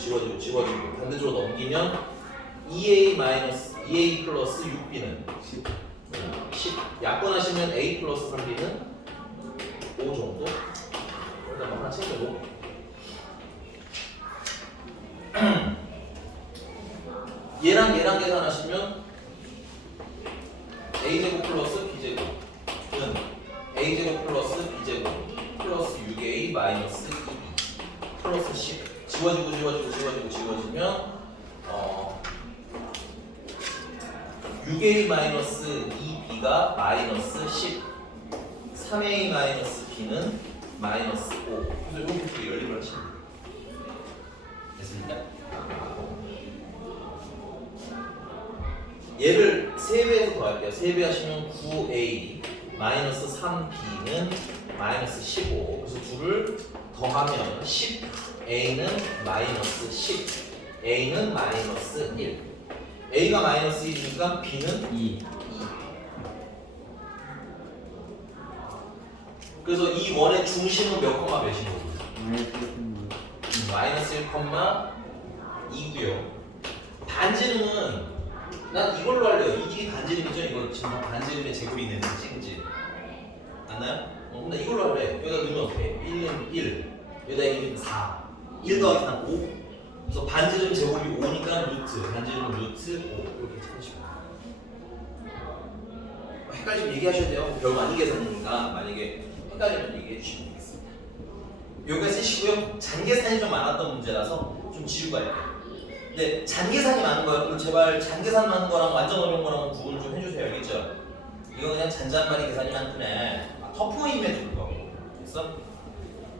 반대쪽으로 넘기면 2a 플러스 6b는 10. 약분하시면 a 플러스 3b는 5 정도? 일단 뭐 하나 챙겨도 얘랑 계산하시면 a제곱 플러스 b제곱은 a제곱 플러스 b제곱 플러스 6a 마이너스 2b 플러스 10 지워지면 6a 마이너스 2b가 마이너스 10 3a 마이너스 b는 마이너스 5. 그래서 이렇게 연립을 하시면 돼요. 됐습니까? 얘를 3배에서 더할게요. 3배 하시면 9a 마이너스 3b는 마이너스 15. 그래서 둘을 더하면 10a는 마이너스 10 a는 마이너스 1. a가 마이너스 1이니까 b는 2 그래서 이 원의 중심은 몇 콤마 몇인 거고? 마이너스 1, 2고요. 반지름은 난 이걸로 할래요. 이 길이 반지름이죠? 이거 지금 반지름의 제곱이 있는 거지, 그치? 맞나요? 나 이걸로 할래. 여기다 넣으면 어떻게? 1은 1, 여기다 1은 4. 1 더하기 3, 5. 그래서 반지름 제곱이 5니까 루트, 반지름은 루트 5. 이렇게 찾으시면 돼요. 헷갈리면 얘기하셔야 돼요. 별거 아닌 계산이니까 만약에 헷갈리면 얘기해 주시면 되겠습니다. 여기까지 쓰시고요. 잔계산이 좀 많았던 문제라서 좀 지우고 할게요. 근데 잔계산이 많은 거예요. 그럼 제발 잔계산 많은 거랑 완전 어려운 거랑 구분을 좀 해주세요. 알겠죠? 이거 그냥 잔잔말이 계산이 많구나. 터프모임에 줄 거고. 됐어?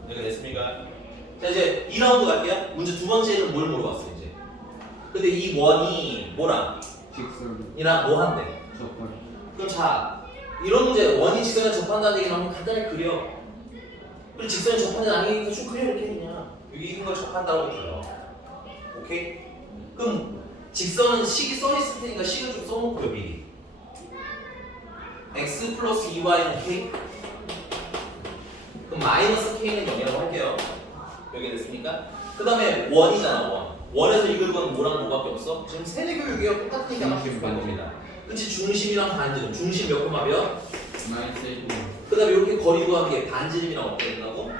여기가 됐습니까? 자, 이제 2라운드 갈게요. 문제 두 번째는 뭘 물어봤어, 이제. 근데 이 원이 뭐랑? 직선이랑 뭐 한대? 접근 그럼 자, 이런 문제 원이 직선에 접한다는 얘기는 한번 간단히 그려. 그리고 직선에 접하는 아니니까 쭉 그려 이렇게 그냥. 여기 이걸 접한다고 그려. 오케이? 그럼 직선은 식이 써있을 테니까 식을 좀 써놓고요 미리. x 플러스 2y는 k. 그럼 마이너스 k는 0이라고 할게요. 여기 됐습니까? 그 다음에 원이잖아 원에서 이걸 건 뭐랑 뭐밖에 없어? 지금 세대교육이요 똑같으니까 막 계속 간 겁니다. 그치? 중심이랑 반지름. 중심 몇 콤마 몇? 마이너스 1 그 다음에 이렇게 거리 구하기에 반지름이랑 어떻게 된다고?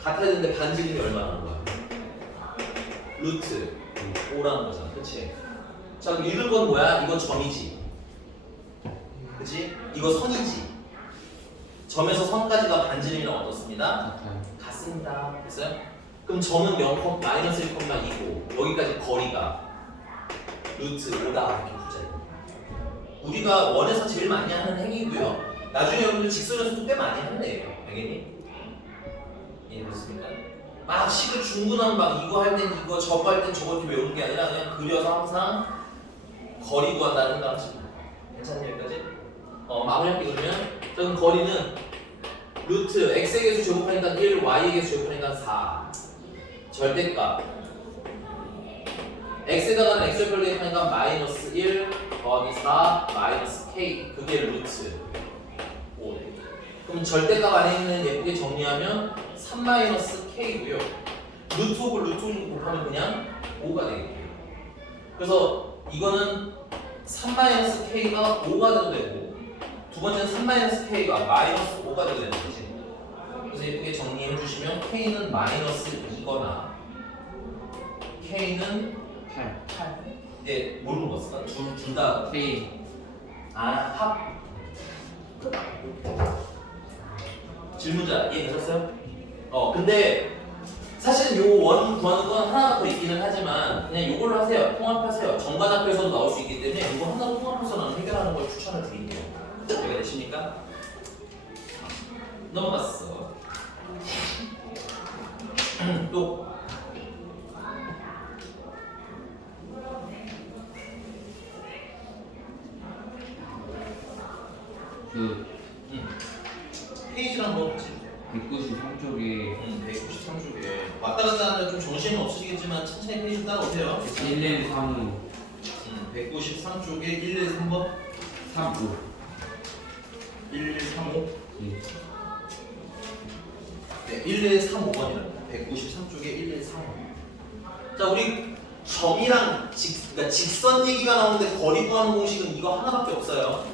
같아야 되는데 반지름이 얼마나 하는 거야? 루트 5라는 거잖아. 그치? 자 그럼 읽을 건 뭐야? 이건 점이지. 그치? 이거 선이지. 점에서 선까지가 반지름이랑 어떻습니다? 같아요. 같습니다. 됐어요? 그럼 점은 0, 마이너스 1,2고 여기까지 거리가 루트 5다 이렇게 풀자. 우리가 원에서 제일 많이 하는 행위고요. 나중에 여러분들 직선에서도 꽤 많이 한대요. 알겠니? 이해됐습니까? 막 식을 중분하면 막 이거 할 땐 이거 저거 할 땐 저거 이렇게 외우는 게 아니라 그냥 그려서 항상 거리 구한다는 생각을 하시면 돼요. 괜찮니 여기까지? 마무리할게 그러면. 그럼 거리는 루트 x의 개수 제곱하니까 1, y의 개수 제곱하니까 4 절대값 x에다가는 x를 빼니까 마이너스 1 더하기 4 마이너스 k 그게 루트 5. 그럼 절대값 안에 있는 예쁘게 정리하면 3 마이너스 k고요. 루트 5를 루트 5 곱하면 그냥 5가 되겠고요. 그래서 이거는 3 마이너스 k가 5가 돼도 되고 두 번째는 3 마이너스 k가 마이너스 5가 돼도 되는 거지. 그래서 이렇게 정리해 주시면 k는 마이너스 2거나 k는 8 예, 뭘 물었을까? 둘 다 K 합. 질문자 이해되셨어요? 근데 사실 요 원 구하는 건 하나가 더 있기는 하지만 그냥 요걸로 하세요. 통합하세요. 정과잡표에서도 나올 수 있기 때문에 이거 하나로 통합해서 나는 해결하는 걸 추천을 드릴게요. 이해가 되십니까? 넘어갔어. 또 그 페이지를 한번 보지. 193쪽에 193쪽에 왔다 갔다 하는데 좀 정신은 없으시겠지만 천천히 페이지 따라오세요. 1135 193쪽에 113번 35 1135 네. 네, 1135번이랍니다. 193쪽에 1135. 자, 우리 점이랑 그러니까 직선 얘기가 나오는데 거리 구하는 공식은 이거 하나밖에 없어요.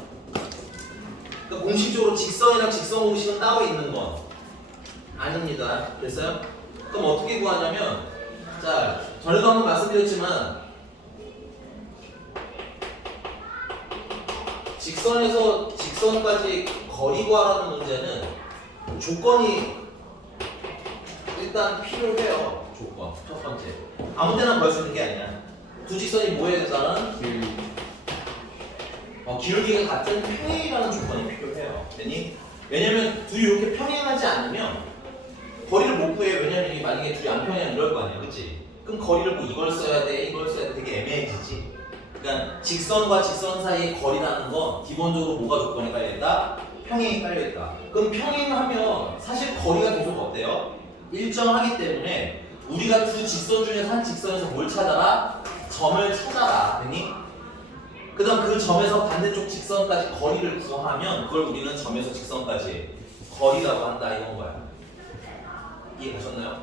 그러니까 공식적으로 직선이랑 직선 공식은 따로 있는 건 아닙니다. 됐어요? 그럼 어떻게 구하냐면, 자, 전에도 한번 말씀드렸지만 직선에서 직선까지 거리 구하라는 문제는 조건이 일단 필요해요. 조건 첫 번째. 아무 데나 구할 수 있는 게 아니야. 두 직선이 뭐에 따른 기울기가 같은 평행이라는 조건이 필요해요. 되니? 왜냐면 둘이 이렇게 평행하지 않으면 거리를 못 구해요. 왜냐면 이게 만약에 둘이 안 평행하면 이럴 거 아니야, 그렇지? 그럼 거리를 뭐 이걸 써야 돼, 이걸 써야 돼, 되게 애매해지지. 그러니까 직선과 직선 사이의 거리라는 건 기본적으로 뭐가 조건이 깔려있다? 평행이 깔려있다. 그럼 평행하면 사실 거리가 계속 어때요? 일정하기 때문에 우리가 두 직선 중에서 한 직선에서 뭘 찾아라? 점을 찾아라. 되니? 그 다음 그 점에서 반대쪽 직선까지 거리를 구하면 그걸 우리는 점에서 직선까지 거리라고 한다 이건 거야. 이해가셨나요?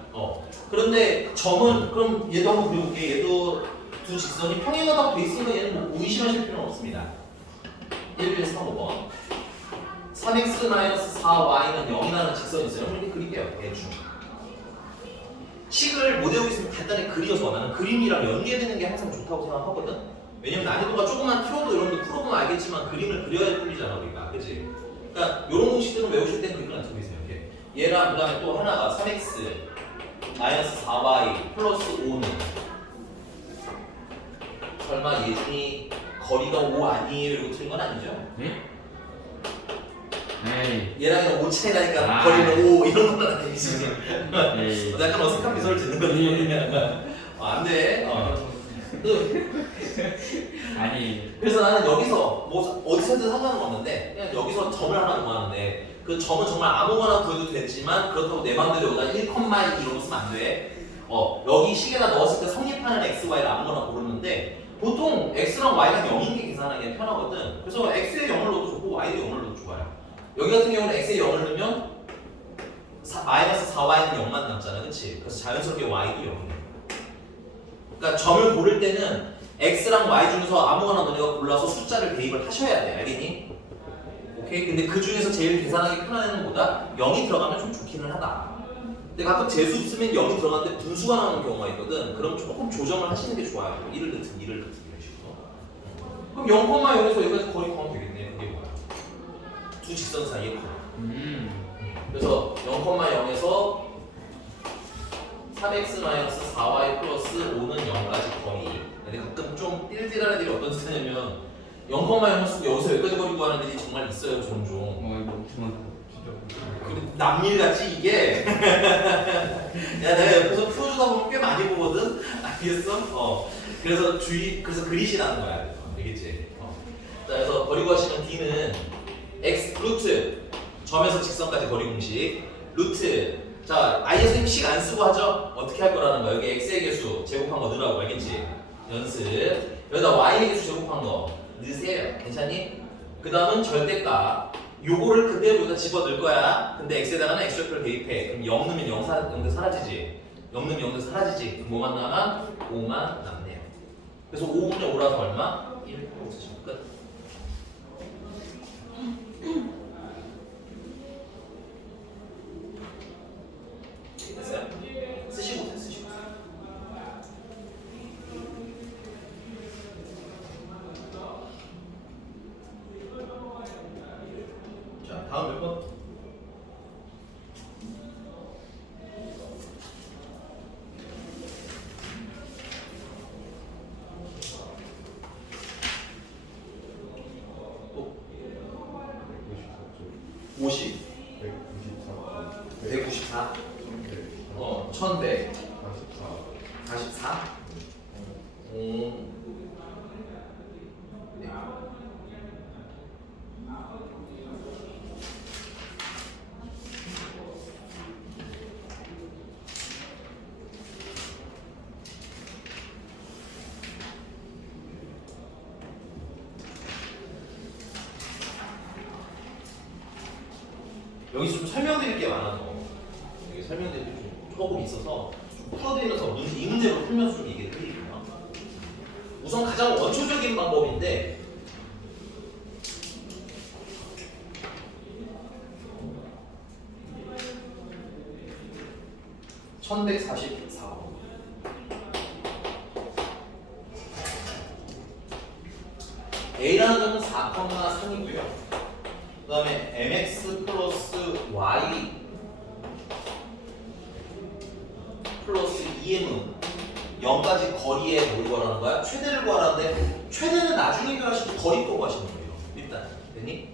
그런데 점은 그럼 얘도 한번 그려볼게. 얘도 두 직선이 평행하다고 돼 있으니까 얘는 뭐 의심하실 필요는 없습니다. 1135번 3x-4y는 0이라는 직선이 있어요. 이렇게 그릴게요. 대충. 식을 못 외우고 있으면 간단히 그려서 나는 그림이랑 연계되는 게 항상 좋다고 생각하거든. 왜냐면 난이도가 조금만 키워도 여러분들 풀어보면 알겠지만 그림을 그려야 풀리잖아 우리가. 그치? 그러니까 이런 공식들은 외우실 땐 그림을 안 쓰고 있어요. 이렇게. 얘랑 그 다음에 또 하나가 3x-4y 플러스 5는 설마 예준이 거리가 5 아니에요? 이러고 틀린 건 아니죠? 네? 에이 얘랑 5 차이 나니까 아. 거리는 5 이런 건 아니지. 에이 약간 어색한 미소를 짓는 거지. 안 돼. 아니 그래서 나는 여기서 뭐 어디서든 상관은 없는데 그냥 여기서 점을 하나 구하는데 그 점은 정말 아무거나 구해도 되지만 그렇다고 내 맘대로 여기다 1,2 이런 거 쓰면 안 돼. 여기 식에다 넣었을 때 성립하는 x, y를 아무거나 고르는데 보통 x랑 y가 0인 게 계산하기 편하거든. 그래서 x에 0을 넣어도 좋고 y에 0을 넣어도 좋아요. 여기 같은 경우는 x에 0을 넣으면 마이너스 4y는 0만 남잖아, 그렇지? 그래서 자연스럽게 y도 0이야. 그러니까 점을 고를 때는 x랑 y 중에서 아무거나 너네가 골라서 숫자를 대입을 하셔야 돼, 알겠니? 오케이? 근데 그 중에서 제일 계산하기 편한 애는 뭐다? 0이 들어가면 좀 좋기는 하다. 근데 가끔 재수 없으면 0이 들어갔는데 분수가 나오는 경우가 있거든. 그럼 조금 조정을 하시는 게 좋아요. 1을 넣든 2를 넣든 이런 식으로. 그럼 0,0에서 여기까지 거리 구하면 되겠네. 그게 뭐야? 두 직선 사이의 거리. 그래서 0,0에서 3x-4y 플러스 5는 0까지 거리. 근데 가끔 좀 띨띨한 애들이 어떤 짓하냐면 0,0 쓰고 여기서 여기까지 거리 구하는 애들이 정말 있어요 종종. 이거 엄청 근데 남일같이 이게 야 내가 옆에서 풀어주다 보면 꽤 많이 보거든. 알겠어? 그래서 그래서 그리시라는 거야. 알겠지? 자 그래서 거리 구하시면 D는 x 루트 점에서 직선까지 거리 공식 루트. 자 아예 선생님 식 안 쓰고 하죠? 어떻게 할 거라는 거야. 여기 x의 개수 제곱한 거 넣으라고. 알겠지? 연습. 여기다 y의 개수 제곱한 거 넣으세요. 괜찮니? 그 다음은 절대값. 요거를 그대로 여기다 집어 넣을 거야. 근데 x에다가는 x좌표를 대입해. 그럼 0 넣으면 0 사라지지. 0 넣으면 0 사라지지. 그럼 뭐만 남아? 5만 남네요. 그래서 5분의 5라서 얼마? 1 쓰시면 끝. 됐어요? 쓰시고 오세요. 쓰시고 오세요. 자 다음 몇 번? 또 50 194 1100 44 네. 여기서 좀 설명드릴 게 많아서 여기 설명드릴 게 좀 조금 있어서 좀 풀어드리면서 이 문제로 풀면서 좀 얘기를 드릴게요. 우선 가장 원초적인 방법인데 (1144번) A라는 점은 4,3이고요. 그 다음에 mx 플러스 y 플러스 2m은 0까지 거리에 뭘 구하라는 거야? 최대를 구하라는데 최대는 나중에 구하시고 거리 또 구하시는 거예요. 일단 됐니?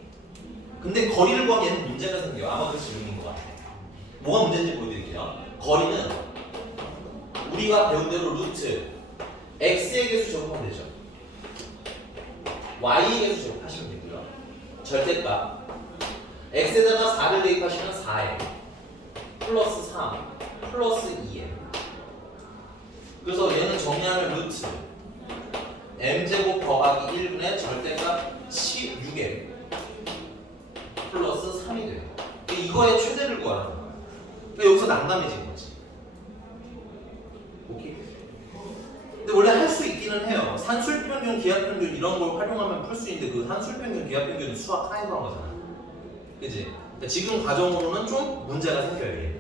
근데 거리를 구하면 얘는 문제가 생겨요. 아마 그 질문인 것 같아. 뭐가 문제인지 보여드릴게요. 거리는 우리가 배운 대로 루트 x의 개수 제곱하면 되죠. y의 개수 제곱하시면 되고요. 절대값 x에다가 4를 대입하시면 4m 플러스 3 플러스 2m. 그래서 얘는 정리하면 루트 m제곱 더하기 1분의 절대값 6m 플러스 3이 돼요. 이거의 최대를 구하라는 거야. 그러니까 여기서 난감해진 거지. 오케이? 근데 원래 할 수 있기는 해요. 산술평균, 기하평균 이런 걸 활용하면 풀 수 있는데 그 산술평균, 기하평균은 수학 하에서 한 거잖아. 그치? 그러니까 지금 과정으로는 좀 문제가 생겨요. 얘.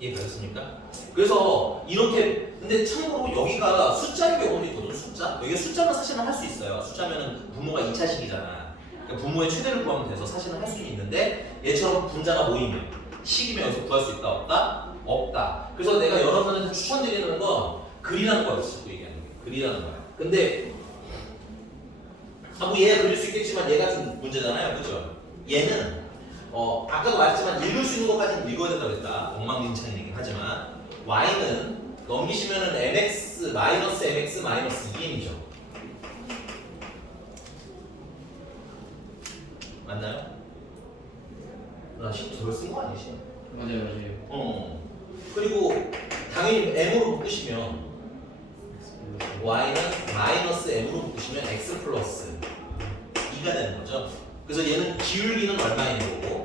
이해가셨습니까? 그래서 이렇게 근데 참고로 여기가 숫자의 경우도 있거든. 숫자. 여기 숫자는 사실은 할 수 있어요. 숫자면은 부모가 2차식이잖아. 그러니까 부모의 최대를 구하면 돼서 사실은 할 수는 있는데 얘처럼 분자가 모이면 식이면 여기서 구할 수 있다 없다? 없다. 그래서 내가 여러분한테 추천드리는 건 글이라는 거였어. 자꾸 얘기하는 게. 글이라는 거야. 근데 뭐 얘가 그릴 수 있겠지만 얘가 좀 문제잖아요. 그죠? 얘는 아까도 말했지만 읽을 수 있는 것까지는 읽어야 된다고 했다. 엉망진창이긴 하지만 y는 넘기시면은 mx 마이너스 mx 마이너스 2m이죠. 맞나요? 나 10 저걸 쓴 거 아니지? 맞아요. 그리고 당연히 m으로 묶으시면 y는 마이너스 m으로 묶으시면 x 플러스 2가 되는 거죠. 그래서 얘는 기울기는 얼마인 거고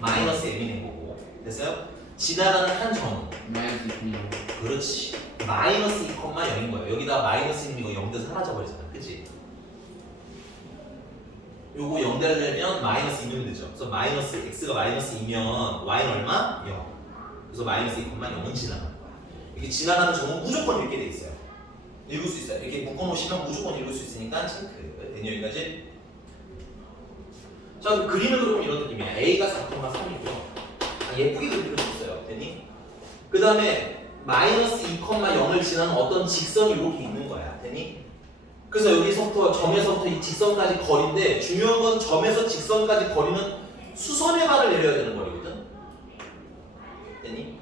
마이너스 m인 거고. 됐어요? 지나가는 한 점은 마이너스 2. 그렇지 마이너스 2,0인 거예요. 여기다 마이너스 1이고 0대 사라져버리잖아. 그치? 요거 0 되려면 마이너스 2면 되죠. 그래서 마이너스 x가 마이너스 2면 y는 얼마? 0. 그래서 마이너스 2,0은 지나가는 거야. 이렇게 지나가는 점은 무조건 읽게 돼 있어요. 읽을 수 있어요. 이렇게 묶어놓으시면 무조건 읽을 수 있으니까 체크. 되니 여기까지? 자, 그럼 그림을 그리면 이런 느낌이에요. A가 4,3이고요. 예쁘게 그릴 수 있어요. 되니? 그 다음에 마이너스 2,0을 지나는 어떤 직선이 이렇게 있는 거야. 되니? 그래서 여기서부터 점에서부터 이 직선까지 거리인데 중요한 건 점에서 직선까지 거리는 수선의 발을 내려야 되는 거리거든. 되니?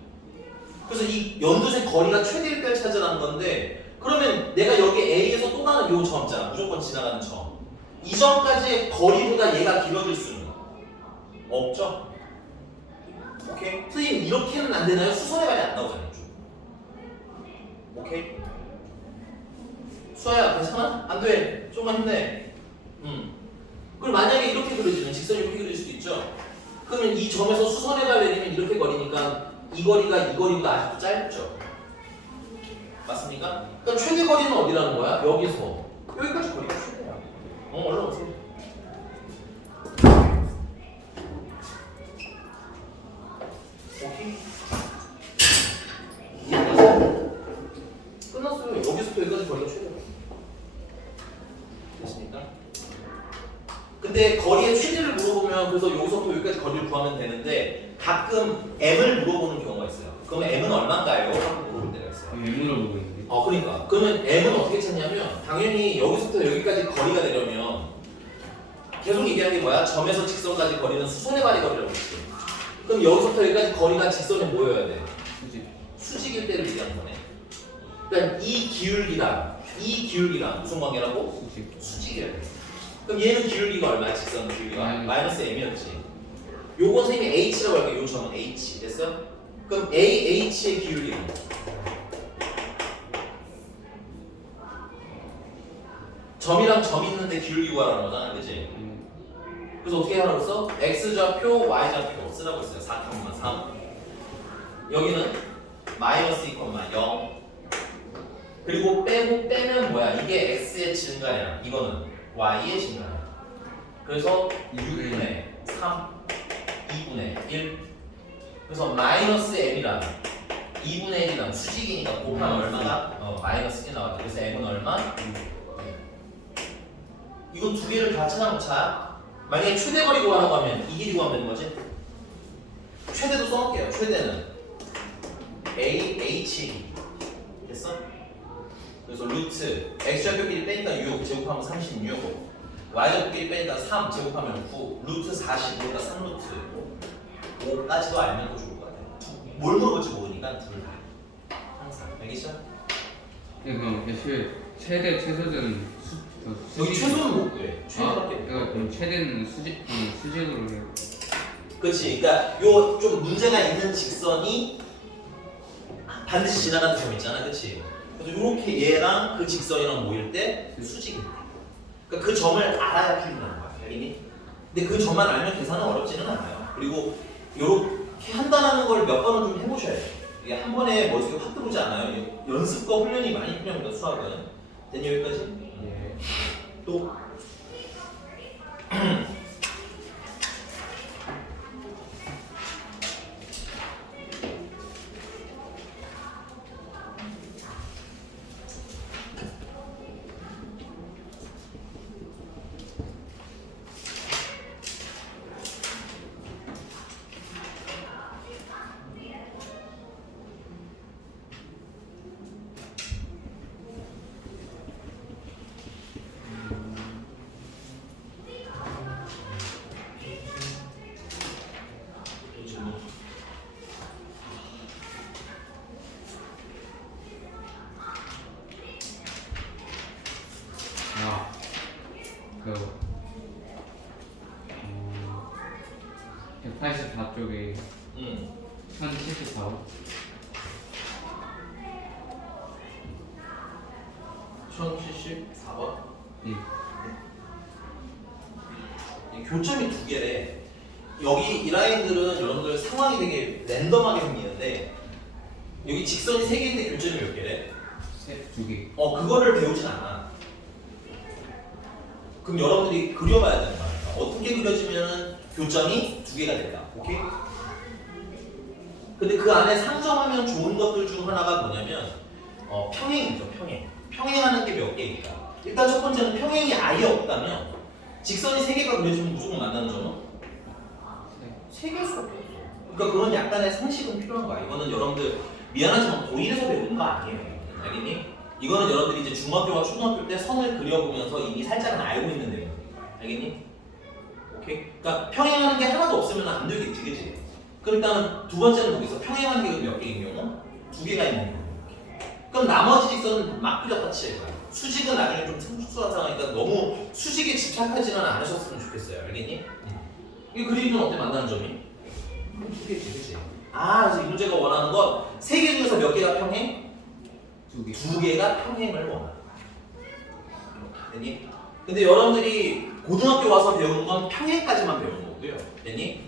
그래서 이 연두색 거리가 최대일까를 찾으라는 건데 그러면 내가 여기 A에서 또 가는 요 점 있잖아. 무조건 지나가는 점. 이 점까지의 거리보다 얘가 길어질 수는 없죠? 오케이? 선생님 이렇게는 안 되나요? 수선의 발이 안 나오잖아요. 쭉. 오케이? 수아야 괜찮아? 안 돼. 조금만 힘내. 그럼 만약에 이렇게 그려지면 직선이 이렇게 그릴 수도 있죠? 그러면 이 점에서 수선의 발 내리면 이렇게 거리니까 이 거리가 이 거리보다 아직도 짧죠? 맞습니까? 그러니까 최대 거리는 어디라는 거야? 여기서 여기까지 거리가 최대야. 얼른 오세요. 오케이. 끝났어요. 여기서부터 여기까지 거리가 최대야. 됐습니까? 근데 거리의 최대를 물어보면 그래서 여기서부터 여기까지 거리를 구하면 되는데 가끔 m을 물어보는 경우가 있어요. 그러면 m은 얼마인가요? 하고 물어볼 때가 있어요. 맹물을 보고 있는데. 그러니까 그러면 m은 어떻게 찾냐면 당연히 여기서부터 여기까지 거리가 되려면 계속 얘기하는 게 뭐야? 점에서 직선까지 거리는 수선의 발의 거리라고 했지. 그럼 여기서부터 여기까지 거리가 직선에 모여야 돼. 수직. 수직일 때를 얘기하는 거네. 그러니까 이 기울기랑 무슨 관계라고? 수직. 수직이라 돼. 그럼 얘는 기울기가 얼마야? 직선 기울기가 마이너스 m이었지. 요건 선생님이 h라고 할게요. 요 점은 h 됐어? 그럼 ah의 기울기는 점이랑 점 있는데 기울기 구하라는 거잖아, 그치? 그래서 어떻게 하라고 써? x좌표, y좌표 쓰라고 했어요. 4,3 여기는 마이너스 2,0 그리고 빼면 뭐야? 이게 x의 증가량 이거는 y의 증가량 그래서 6분의 3 2분의 1 그래서 마이너스 m이랑 2분의 1이랑 수직이니까 곱하면 얼마가? 마이너스 1 나왔다. 그래서 m은 얼마? 이건 두 개를 다 찾아놓자. 만약에 최대 거리 구하라고 하면 이 길이 구하면 되는 거지? 최대도 써놓을게요. 최대는 AH 됐어? 그래서 루트 x좌표끼리 빼니까 6 제곱하면 36 y좌표끼리 빼니까 3 제곱하면 9 루트 40 그러니까 3루트 5까지도 알면 더 좋을 것 같아. 뭘 물어볼지 모르니까 둘 다 항상 알겠죠? 그럼 애초에 최대 최소는 여기 최소는 못 구해. 아, 최대밖에 그럼 최대는 수직으로 해요. 그렇지. 그러니까 요 좀 문제가 있는 직선이 반드시 지나가는 점 있잖아, 그렇지? 그래서 이렇게 얘랑 그 직선이랑 모일 때 수직이 돼. 그러니까 그 점을 알아야 풀린다는 거야, 알겠니? 근데 그 점만 알면 계산은 어렵지는 않아요. 그리고 이렇게 한다는 걸 몇 번은 좀 해보셔야 돼요. 이게 한 번에 머릿속에 확 들어오지 않아요. 연습과 훈련이 많이 필요합니다, 수학은. 됐니 여기까지? 예. 또 그 184쪽에 1074호 1074번? 예. 교점이 두 개래. 여기 이 라인들은 여러분들 상황이 되게 랜덤하게 생기는데 여기 직선이 세 개인데 교점이 몇 개래? 두 개. 그거를 배우진 않아. 그럼 여러분들이 그려봐야 되는 거야. 어떻게 그려지면 교점이 두 개가 될까? 오케이? 근데 그 안에 상정하면 좋은 것들 중 하나가 뭐냐면 평행이죠, 평행. 평행하는 게 몇 개일까? 일단 첫 번째는 평행이 아예 없다면 직선이 세 개가 그려지면 무조건 만나는 점은 세 개일 수밖에 없어. 그러니까 그런 약간의 상식은 필요한 거야. 이거는 여러분들 미안하지만 고1에서 배우는 거 아니에요. 알겠니? 이거는 여러분들이 이제 중학교와 초등학교 때 선을 그려보면서 이미 살짝은 알고 있는 내용. 알겠니? 오케이? 그러니까 평행하는 게 하나도 없으면 안 되겠지, 그치? 그럼 일단은 두 번째는 뭐겠어? 평행하는 게 몇 개인 경우? 두 개가 있는 경우. 그럼 나머지 직선은 막 그렸다 칠 거야. 수직은 나중에 좀 특수한 상황이니까 너무 수직에 집착하지는 않으셨으면 좋겠어요. 알겠니? 이 그림은 어때 만나는 점이? 두 개지, 그치? 아, 그래서 이 문제가 원하는 건 세 개 중에서 몇 개가 평행? 두 개가 평행을 원하는 거야. 됐니? 근데 여러분들이 고등학교 와서 배우는 건 평행까지만 배우는 거고요. 됐니?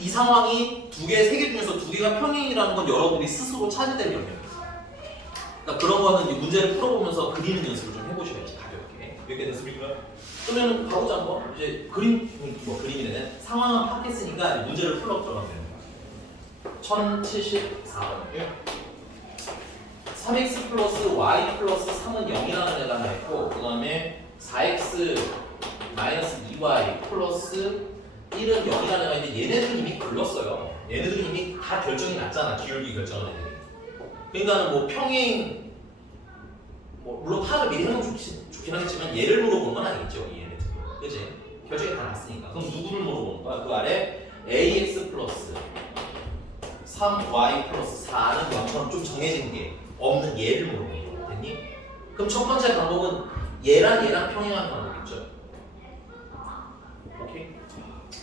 이 상황이 두 개, 세 개 중에서 두 개가 평행이라는 건 여러분들이 스스로 찾을 때 영역이에요. 그러니까 그런 거는 이제 문제를 풀어보면서 그리는 연습을 좀 해보셔야지, 가볍게. 몇 개 됐습니까? 그러면 가보자 한번. 이제 그림이네. 상황은 파악했으니까 문제를 풀러 들어가면 되는 거야. 1074번이고요. 3x 플러스 y 플러스 3은 0이라는 애가 하나 있고, 그 다음에 4x 마이너스 2y 플러스 1은 0이라는 애가 있는데 얘네들은 이미 글렀어요. 얘네들은 이미 다 결정이 났잖아. 기울기 결정은 애들이. 그러니까는 뭐 평행, 물론 파악을 미리 해놓으면 좋긴 하겠지만 얘를 물어보는 건 아니겠죠. 얘네들. 그치? 결정이 다 났으니까. 그럼 누구를 물어보는 거야? 그 아래 ax 플러스 3y 플러스 4는 0처럼 좀 정해진 게 없는 얘를 물어보는 거. 됐니? 그럼 첫 번째 방법은 얘랑 평행하는 방법이죠. 오케이?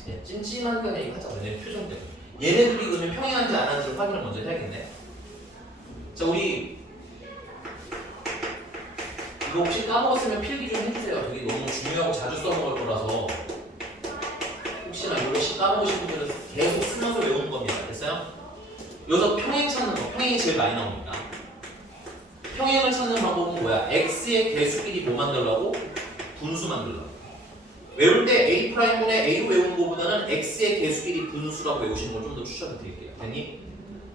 네, 찜찜한 얘기 하자. 왜냐면 표정 때문에. 얘네들이 그러면 평행한지 안 하는지 확인을 먼저 해야겠네. 자, 우리 이거 혹시 까먹었으면 필기 좀 해주세요. 되게 너무 중요하고 자주 써먹을 거라서 혹시나 이거 혹시 까먹으신 분들은 계속 쓰면서 외우는 겁니다. 됐어요? 여기서 평행 찾는 거, 평행이 제일 많이 나옵니다. 평행을 찾는 방법은 뭐야? x의 개수끼리 뭐 만들려고? 분수 만들려고. 외울 때 A'분의 A로 외우는 것보다는 x의 개수끼리 분수라고 외우시는 걸 좀 더 추천을 드릴게요. 됐니?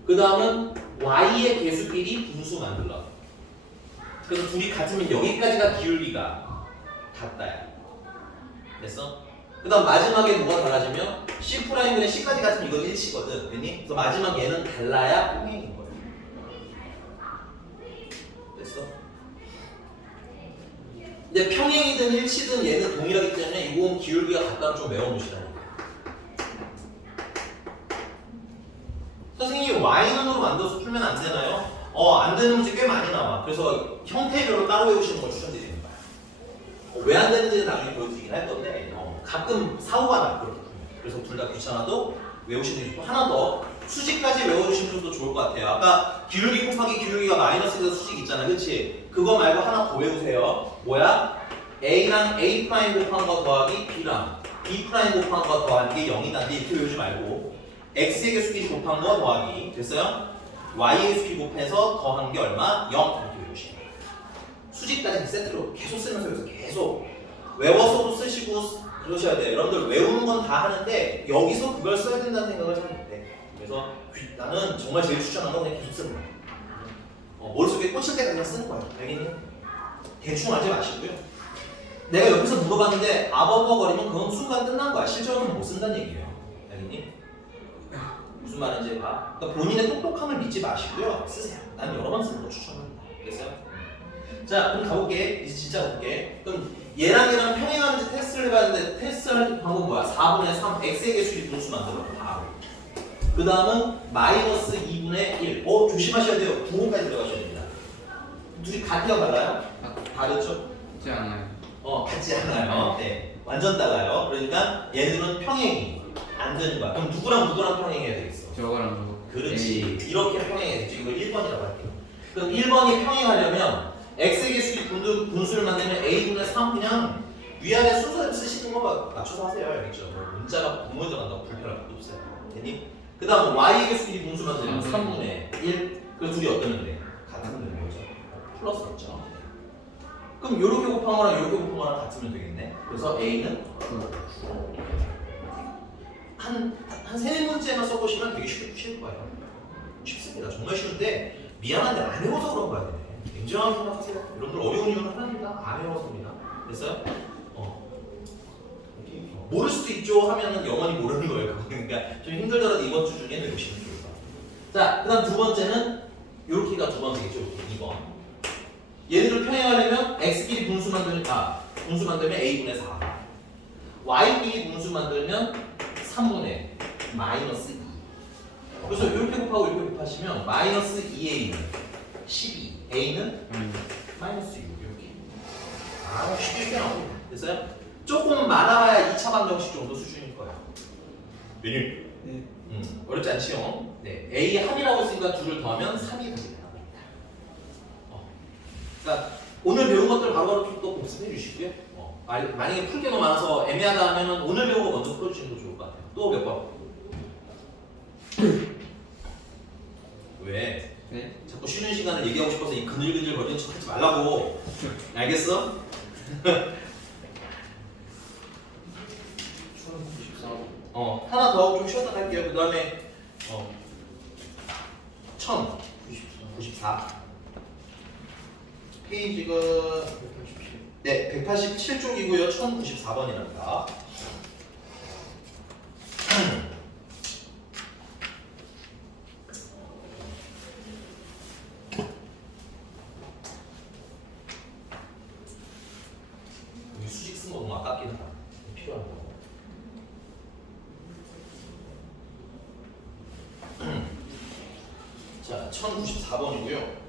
그 다음은 y의 개수끼리 분수 만들려고. 그래서 둘이 같으면 여기까지가 기울기가 같다야. 됐어? 그 다음 마지막에 뭐가 달라지면 C'분의 C까지 같으면 이건 일치거든. 됐니? 그래서 마지막 얘는 달라야 평행인 거야. 됐어? 근데 평행이든 일치든 얘는 동일하기 때문에 이건 기울기가 같다는 좀 외워놓으시라는 거야. 선생님이 y는으로 만들어서 풀면 안 되나요? 안 되는 문제 꽤 많이 나와. 그래서 형태별로 따로 외우시는 걸 추천드리는 거야. 왜 안 되는지는 나중에 보여드리긴 할 건데 가끔 사고가 나 그렇게 풀면. 그래서 둘 다 귀찮아도 외우시는 게 좋고 하나 더 수직까지 외워주시면 좀 더 좋을 것 같아요. 아까 기울기 곱하기 기울기가 마이너스에서 수직 있잖아, 그렇지? 그거 말고 하나 더 외우세요. 뭐야? A랑 A 프라임 곱한 거 더하기 B랑 B 프라임 곱한 거 더하기 게 0이다. 이렇게 외우지 말고 X의 개수끼리 곱한 거 더하기 됐어요? Y의 개수끼리 곱해서 더한 게 얼마? 0 이렇게 외우시면 돼요. 수직까지 세트로 계속 쓰면서 여기서 계속 외워서도 쓰시고 그러셔야 돼요. 여러분들 외우는 건 다 하는데 여기서 그걸 써야 된다는 생각을 잘 못해. 그래서 나는 정말 제일 추천하는 건 그냥 계속 쓰는 거야. 머릿속에 꽂힐 때까지 그냥 쓰는 거야. 알겠니? 대충 하지 마시고요. 내가 옆에서 물어봤는데 아버버거리면 그건 순간 끝난 거야. 실전은 못 쓴다는 얘기예요. 알겠니? 무슨 말인지 봐. 그러니까 본인의 똑똑함을 믿지 마시고요. 쓰세요. 난 여러 번 쓰는 거 추천합니다. 됐어요? 자, 그럼 가볼게. 이제 진짜 가볼게. 그럼 얘랑 평행하는지 테스트를 해봤는데 테스트할 방법은 뭐야? 4분의 3 x의 개수끼리 분수 만들어. 바로. 그 다음은 마이너스 2분의 1. 조심하셔야 돼요. 부호까지 들어가셔야 됩니다. 둘이 같아요, 달라요? 다르죠? 같지 않아요. 같지 않아요. 네, 완전 달라요. 그러니까 얘들은 평행이 안 되는 거야. 그럼 누구랑 평행해야 되겠어? 저거랑 저거. 그렇지. 이렇게 평행해야 되죠. 이걸 1번이라고 할게요. 그럼 1번이 평행하려면 x의 개수끼리 분수를 만들면 a분의 3 그냥 위아래 순서대로 쓰시는 거 맞춰서 하세요. 알겠죠? 문자가 부모에 들어간다고 불편할 것도 없어요. 됐니? 그 다음 y의 개수끼리 분수 만들면 3분의 1. 그래서 둘이 어떠면 돼? 같으면 되는 거죠. 플러스였죠. 그럼 요렇게 곱한 거랑 요렇게 곱한 거랑 같으면 되겠네. 그래서 a는 한 3문제만 써보시면 되게 쉽게 푸실 거예요. 쉽습니다. 정말 쉬운데 미안한데 안 외워서 그런 거야. 인정하고 생각하세요. 여러분들 어려운 이유는 하나입니다. 안 외워서입니다. 됐어요? 모를 수도 있죠 하면은 영원히 모르는 거예요. 그러니까 좀 힘들더라도 이번 주 중에 외우시면 좋을 것 같아요. 자, 그 다음 두 번째는 요렇게가 두 번째겠죠. 이렇게 2번. 얘들을 평행하려면 x끼리 분수 만들면 a분의 4. y끼리 분수 만들면 3분의 마이너스 2. 그래서 이렇게 곱하고 이렇게 곱하시면 마이너스 2a는 12, a는 마이너스 6 이렇게. 아 쉽게 나오네. 됐어요? 조금 많아봐야 2차 방정식 정도 수준일 거예요. 메뉴. 네. 어렵지 않지요? 네. a 함이라고 했으니까 2를 더하면 3이 되게 됩니다. 그러니까 오늘 배운 것들 바로바로 또 복습해 주시고요. 만약에 풀 게 너무 많아서 애매하다 하면 오늘 배운 거 먼저 풀어주시는 거 좋을 것 같아요. 또 몇 번? 왜? 네. 자꾸 쉬는 시간을 얘기하고 싶어서 이 그늘그늘 거리는 척 하지 말라고. 알겠어? 하나 더 좀 쉬었다 갈게요. 그 다음에 1094 페이지가 네 187쪽이고요. 1094번이랍니다. 여기 수직 쓴 거 너무 아깝긴 하다. 필요한 거. 자, 1094번이고요.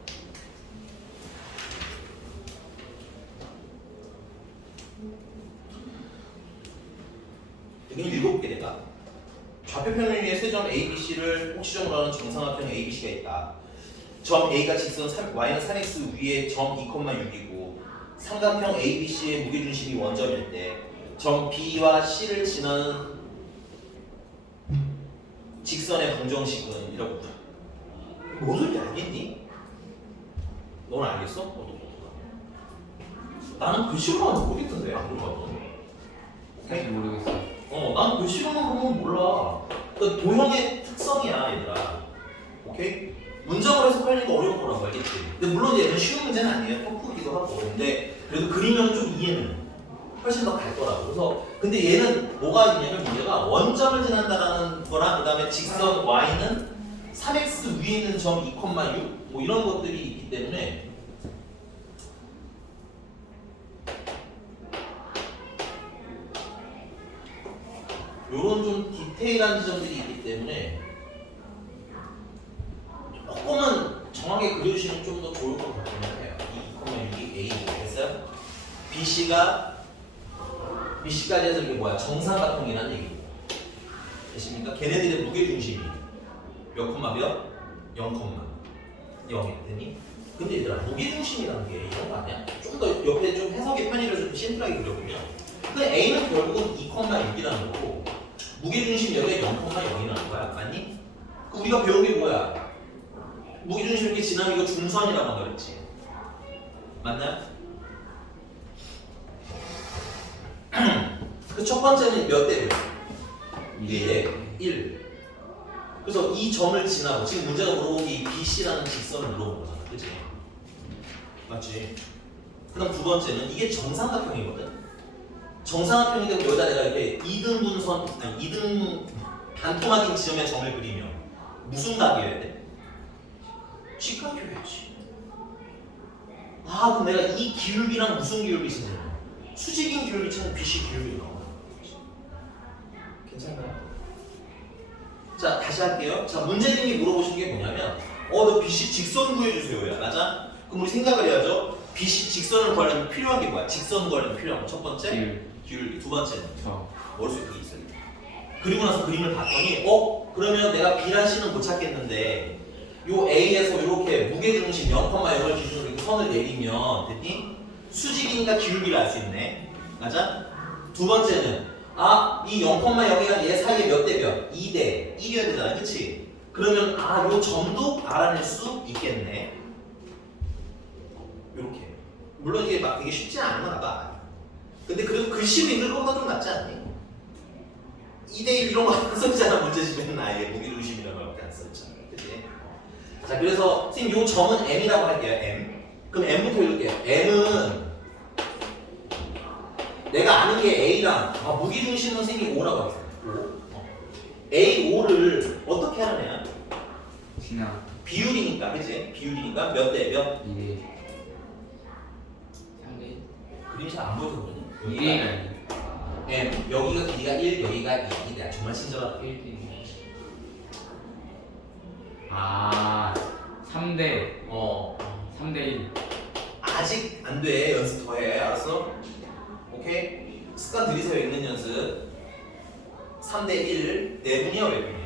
여기는 7개래다. 좌표평면 위에 세 점 A, B, C를 꼭지점으로 하는 정삼각형 A, B, C가 있다. 점 A가 직선 Y는 3x 위에 점 2,6이고 삼각형 A, B, C의 무게중심이 원점일 때 점 B와 C를 지나는 직선의 방정식은 이라고. 뭔 소리인지 알겠니? 너는 알겠어? 어떡해. 나는 글씨로만 모르겠던데 안 그러거든. 사실 모르겠어요. 나는 글씨로만 보면 몰라. 그 도형의 특성이야 얘들아. 오케이? 문장으로 해석하려니까 어려운 거라고 알겠지? 근데 물론 얘는 쉬운 문제는 아니에요. 토프기도 하고. 근데 그래도 그리면 좀 이해는 훨씬 더 갈 거라고. 그래서 근데 얘는 뭐가 있냐면 문제가 원점을 지난다라는 거랑 그 다음에 직선 y는 3x 위에 있는 점 2,6 뭐 이런 것들이 있기 때문에 요런 좀 디테일한 지점들이 있기 때문에 조금은 정확하게 그려주시면 좀 더 좋을 것 같기는 해요. 2,6이 A 됐어요? BC까지 해서 이게 뭐야? 정삼각형이라는 얘기고 되십니까? 걔네들의 무게중심이 몇 콤마 몇? 0,0이 되니? 근데 얘들아 무게중심이라는 게 이런 거 아니야? 좀 더 옆에 좀 해석의 편의를 좀 심플하게 그려보면 그 A는 결국은 2,6이라는 거고 무게중심 여기에 0,0이라는 거야. 맞니? 그 우리가 배운 게 뭐야? 무게중심 이렇게 지나면 이거 중선이라고 한 거랬지. 맞나요? 그 첫 번째는 몇 대 몇? 2대 1. 그래서 이 점을 지나고 지금 문제가 물어본 게 이 BC라는 직선을 물어본 거잖아. 그치? 맞지? 그 다음 두 번째는 이게 정삼각형이거든? 정삼각형인데 여기다 내가 이렇게 2등분선, 아니 2등 반토막인 지점에 점을 그리면 무슨 각이어야 돼? 직각이어야지. 그럼 내가 이 기울기랑 무슨 기울기 쓰냐면 수직인 기울기 찾는 BC 기울기 나와. 괜찮나요? 자 다시 할게요. 자 문제님이 물어보신 게 뭐냐면 너 BC 직선 구해주세요야. 맞아? 그럼 우리 생각을 해야죠. BC 직선을 구하려면 필요한 게 뭐야? 직선 구하려면 필요한 거 첫 번째 기울기, 두 번째는 머릿속에 그게 있어요. 그리고 나서 그림을 봤더니 그러면 내가 B란 C는 못 찾겠는데 요 A에서 이렇게 무게중심 0,0을 기준으로 이렇게 선을 내리면 됐니? 수직이니까 기울기를 알 수 있네. 맞아? 두 번째는 이 0,0이랑 얘 사이에 몇 대 몇? 2대 1이어야 되잖아. 그치? 그러면 요 점도 알아낼 수 있겠네. 요렇게. 물론 이게 막 되게 쉽지 않은 건 봐. 근데 그래도 글씨로 읽는 것보다 좀 낫지 않니? 2대1 이런 거 안 썼잖아. 문제집에는 아예 무게중심이라는 걸 안 썼잖아. 그치? 자, 그래서 선생님 요 점은 M이라고 할게요. M. 그럼 M부터 읽을게요. M은 내가 아는 게 A랑 무게중심은 선생님이 O라고 하겠어요. A, O를 어떻게 하느냐? 지나 비율이니까, 그치? 비율이니까 몇 대 몇? 2대 3대 그림이 잘 안 보여서 그러니? 2대 1 아니에요? M, 여기가 길이가 1, 여기가 2. 내가 정말 친절하다. 1대 2 아 3대 3대 1 아직 안 돼. 연습 더 해. 알았어? 오케이? 습관 들이세요. 읽는 연습. 3대 1. 내분이야, 외분이야?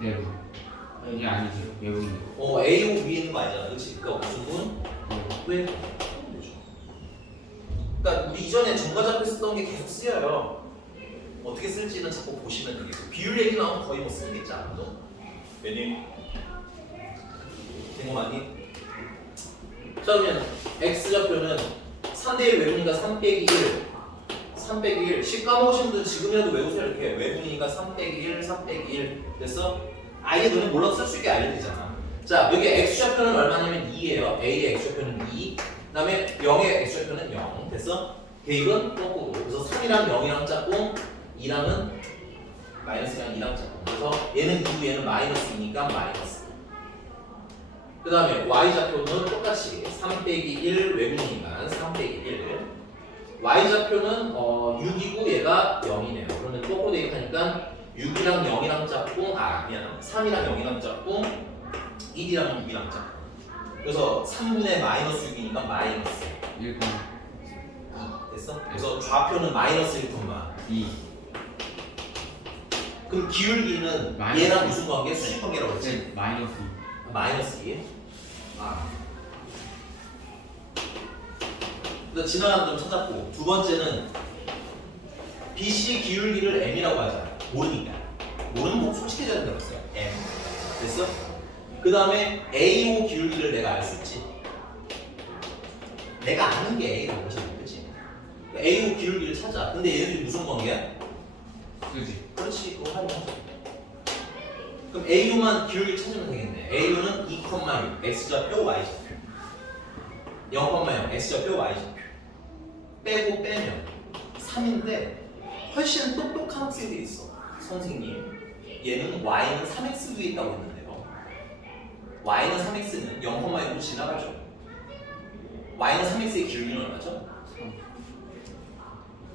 내부 이게 아니지 외국인데 A고 위에 있는 거 아니잖아. 그치? 그니까 무슨 분? 왜? 그러니까 우리 이전에 정과잡표 쓰던 게 계속 쓰여요. 어떻게 쓸지는 자꾸 보시면 되겠고. 비율 얘기 나오면 거의 뭐 쓰겠지 않아도. 왜니? 된거 맞니? 자 그러면 x좌표는 3대 1 외분이니까 3 빼기 1 3 빼기 1 10 까먹으신 분들 지금이라도 외우세요. 이렇게 외분이니까 3 빼기 1 3 빼기 1 됐어? 아예 너네 몰라도 쓸 수 있게 알려드리잖아. 자 여기 x좌표는 얼마냐면 2예요. A의 x좌표는 2 그 다음에 0의 x좌표는 0 됐어? 계획은 거꾸로 그래서 3이랑 0이랑 짝꿍 2랑은 마이너스랑 2랑 짝꿍 그래서 얘는 2고 얘는 마이너스 2니까 마이너스 그 다음에 y좌표는 똑같이 3 빼기 1 외분이니까 3 빼기 1 y좌표는 6이고 얘가 0이네요. 그러면 거꾸로 대입하니까 6이랑 0이랑 짝꿍 미안 3이랑 0이랑 짝꿍 1이랑 6이랑 짝꿍 그래서 3분의 마이너스 6이니까 마이너스 1, 됐어? 그래서 좌표는 마이너스 1,2 그럼 기울기는 마이너스 얘랑 무슨 관계? 수직 관계라고 했지? 마이너스 마이너스 2 그래서 지나가는 점 찾았고 두 번째는 BC 기울기를 M이라고 하잖아. 모르니까 모르면 뭐 솔직해져야 된다고 했어요. M 됐어? 그 다음에 AO 기울기를 내가 알 수 있지. 내가 아는 게 A라고 하시는 거지. AO 기울기를 찾아. 근데 얘네들이 무슨 관계야? 수지 그렇지, 그거 활용하자. 그럼 AU만 기울기 찾으면 되겠네. AU는 2,6 X좌표 Y좌표 0,0 X좌표 Y좌표 빼고 빼면 3인데 훨씬 똑똑한 학생들이 있어. 선생님 얘는 Y는 3X 위에 있다고 했는데요. Y는 3X는 0,6로 지나가죠. Y는 3X의 기울기는 얼마죠?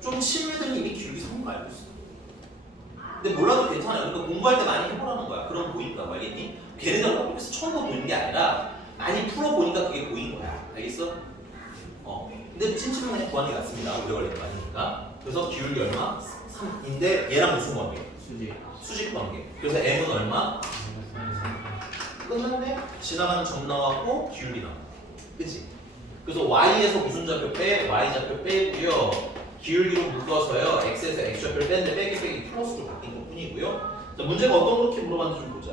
좀 친구들은 이미 기울기 3인 거 알고 있어. 근데 몰라도 괜찮아요. 그러니까 공부할 때 많이 해보라는 거야. 그럼 보인다고 알겠니? 걔네들 학교에서 처음 보이는 게 아니라 많이 풀어보니까 그게 보인 거야. 알겠어? 근데 친친은 그냥 구하는 게 낫습니다. 오래 걸리는 거 아니니까. 그래서 기울기 얼마? 3인데 얘랑 무슨 관계? 수지 수직 관계. 그래서 M은 얼마? 끝났네? 지나가는 점 나왔고 기울기 나와. 그치? 그래서 Y에서 무슨 좌표 빼? Y좌표 빼고요. 기울기로 묶어서요. X에서 X좌표를 뺐는데 빼기 플러스로 바뀐 것 뿐이고요. 자, 문제가 어떤 그렇게 물어봤는지 좀 보자.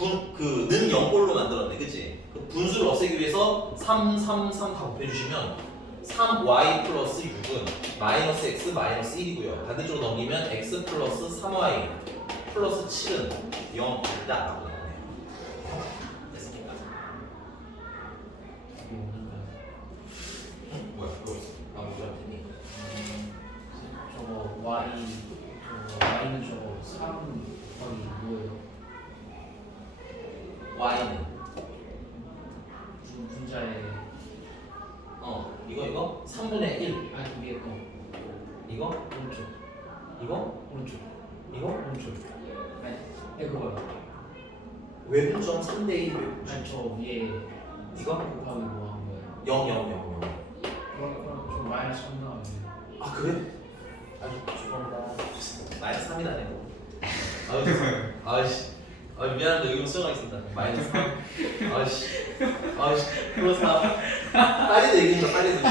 는 0볼로 만들었네. 그치? 그 분수를 없애기 위해서 3, 3, 3 다 곱해주시면 3y 플러스 6은 마이너스 x 마이너스 1이고요. 반대쪽으로 넘기면 x 플러스 3y 플러스 7은 0 있다라고 나오네요. 됐습니까? 뭐야? 그거 있어. 뭐야? 저거 Y는 저거 3 거기 뭐예요? y는 분자에 이거 3분의 1 아니 위에 거 이거 오른쪽 이거 오른쪽 이거 오른쪽 아니 그거요. 외분점 3대 1 외분점 아니 저 위에 이거? 곱하기 뭐 한 거예요? 0 0 0 0 그럼 좀 마이너스 3 나와요. 아 그래? 아주 죄송합니다. 마이너스 3이 나네요. 아유 죄송해요. 아이씨. 미안한데 여기 수정하겠습니다. 마이너스 3. 아이씨. 플러스 3. 빨리 얘기해줘. 빨리 얘기해줘.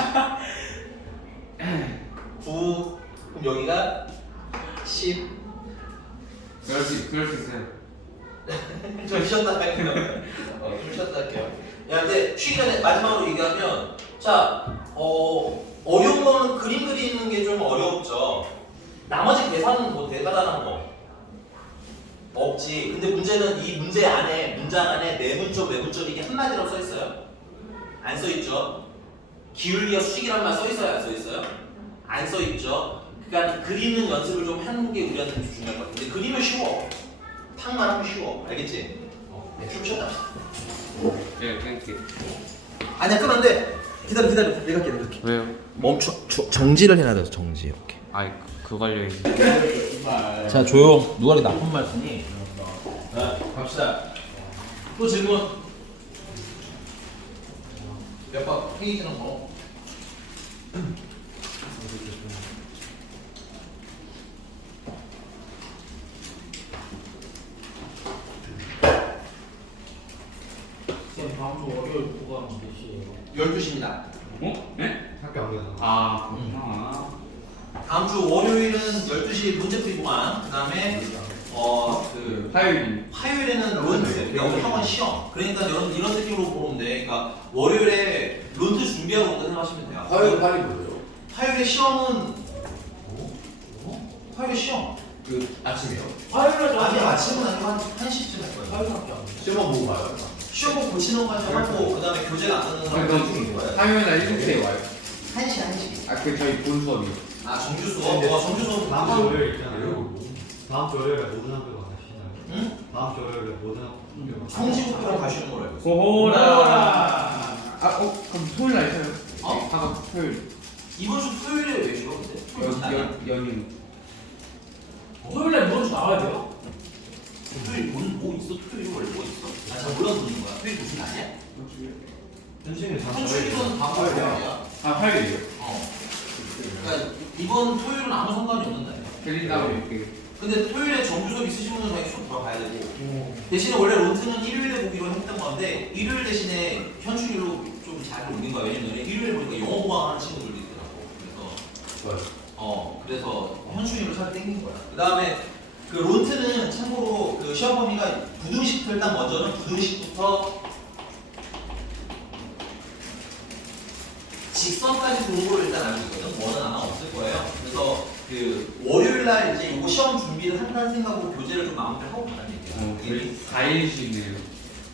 9. 그럼 여기가 10. 그럴 수 있어요 좀 쉬었다 할게요. 좀 쉬었다 할게요. 야, 근데 쉬기 전에 마지막으로 얘기하면, 자, 어려운 거는 그림 그리는 게 좀 어려웠죠. 나머지 계산은 뭐 대단한 거 없지. 근데 문제는 이 문장 안에 내분점, 외분점 이게 한마디로 써 있어요. 안 써 있죠. 기울기가 수직이란 말 써 있어요, 안 써 있어요? 안 써 있죠. 그러니까 그리는 연습을 좀 하는 게 우리한테 중요할 것 같은데 그리면 쉬워. 탁만 하면 쉬워. 알겠지? 네, 좀 쉬었다. 예, 끊을게. 아니야, 끄면 안 돼. 기다려. 내가 할게. 왜요? 정지를 해놔야 돼. 정지 이렇게. 아이 그 관련. 자, 조용. 누가 이렇게 나쁜 말 쓰니? 자, 갑시다. 또 질문. 몇 번? 페이지는 뭐? 쌤 다음 주 월요일 뭐가 몇 시예요? 12시입니다. 어? 네? 학교 안 가잖아. 아 그렇구나. 다음 주 월요일은 12시 문제풀이 보안. 그다음에 화요일. 화요일에는 론트, 영어 학원 시험. 그러니까 여러분 이런 느낌으로 보면 돼. 그러니까 월요일에 론트 준비하고 온다 생각하시면 돼요. 화요일 빨리 뭐예요? 화요일에 시험은 화요일에 시험. 그 아침이요? 화요일에 아니 아침은 아니고 한 1시쯤 할 거예요. 화요일밖에 안 돼. 시험만 보고 가요? 시험 보고 고치는 거까지 하고 그다음에 교재가 안 뜨는 그럼 사람 주는 거예요. 화요일 날 7시에 와요. 1시. 아 그 저희 본 수업이. 아 정규 수업. 정규 수업 다음 주 월요일 있잖아요. 다음 주 월요일에 모든 학교가 가시나요? 응? 다음 주 월요일에 모든 학교가 성지국처럼 가시는 거로 알고 있어요. 고호라. 그럼 토요일 날 있어요? 어? 아까 토요일. 이번 주 토요일에 왜 쉬어 근데? 토요일 나야? 연휴. 토요일에 무슨 나와야 돼요? 토요일 뭐 있어? 토요일 원래 뭐 있어? 아 잘 몰라서 묻는 거야. 토요일 무슨 날이야? 현실은 다 현실은 다음 월요일이야. 아 화요일이요? 그러니까 이번 토요일은 아무 상관이 없는 날이야. 드린다고 이렇게. 근데 토요일에 정규 수업 있으신 분은 당연히 수업 들어가야 되고 대신에 원래 론트는 일요일에 보기로 했던 건데 일요일 대신에 현충일로 좀 잘 옮긴 거야. 왜냐면 일요일에 보니까 영어 보강하는 친구들도 있더라고. 그래서 현충일로 잘 땡긴 거야. 그 다음에 그 론트는 참고로 그 시험 범위가 부등식부터 일단 먼저는 부등식부터 직선까지 공부를 일단 알고 있거든. 뭐는 아마 없을 거예요. 그래서 그 월요일 날 이제 요거 시험 준비를 한다는 생각으로 교재를 좀 마무리를 하고 가는 얘기야. 저희 4일 쉬네요.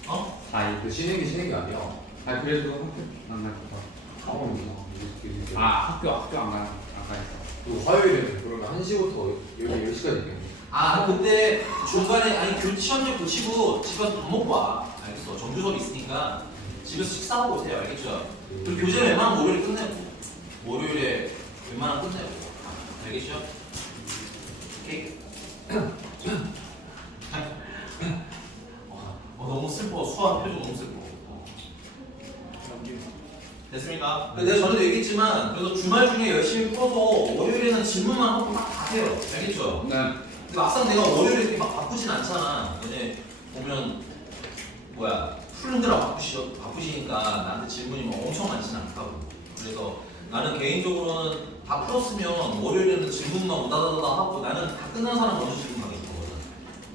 어? 4일. 그 쉬는 게 아니야. 아 그래도 학교 안 갈까? 학원이요. 아 학교 안 가요. 또 화요일에는 그러면 1시부터 여기 10시까지 있겠네. 아 근데 중간에 아니 시험지 고치고 집에 가서 밥 먹고 와. 알겠어. 정규 수업 있으니까 집에서 식사하고 오세요. 알겠죠? 그리고 교재는 웬만하면 월요일에 끝내고 월요일에 웬만하면 끝내고 알겠죠? 오케이. 너무 슬퍼. 수학 표정 너무 슬퍼. 됐습니까? 내가 전에도 얘기했지만 그래서 주말 중에 열심히 풀어서 월요일에는 질문만 하고 막 가세요. 알겠죠? 네. 근데 막상 내가 월요일에 이렇게 막 바쁘진 않잖아. 왜냐 보면 푸는 데랑 바쁘시니까 나한테 질문이 막 엄청 많지는 않다고. 그래서 나는 개인적으로는 다 풀었으면 월요일에는 질문만 오다다다 하고 나는 다 끝난 사람 먼저 질문하게 있거든.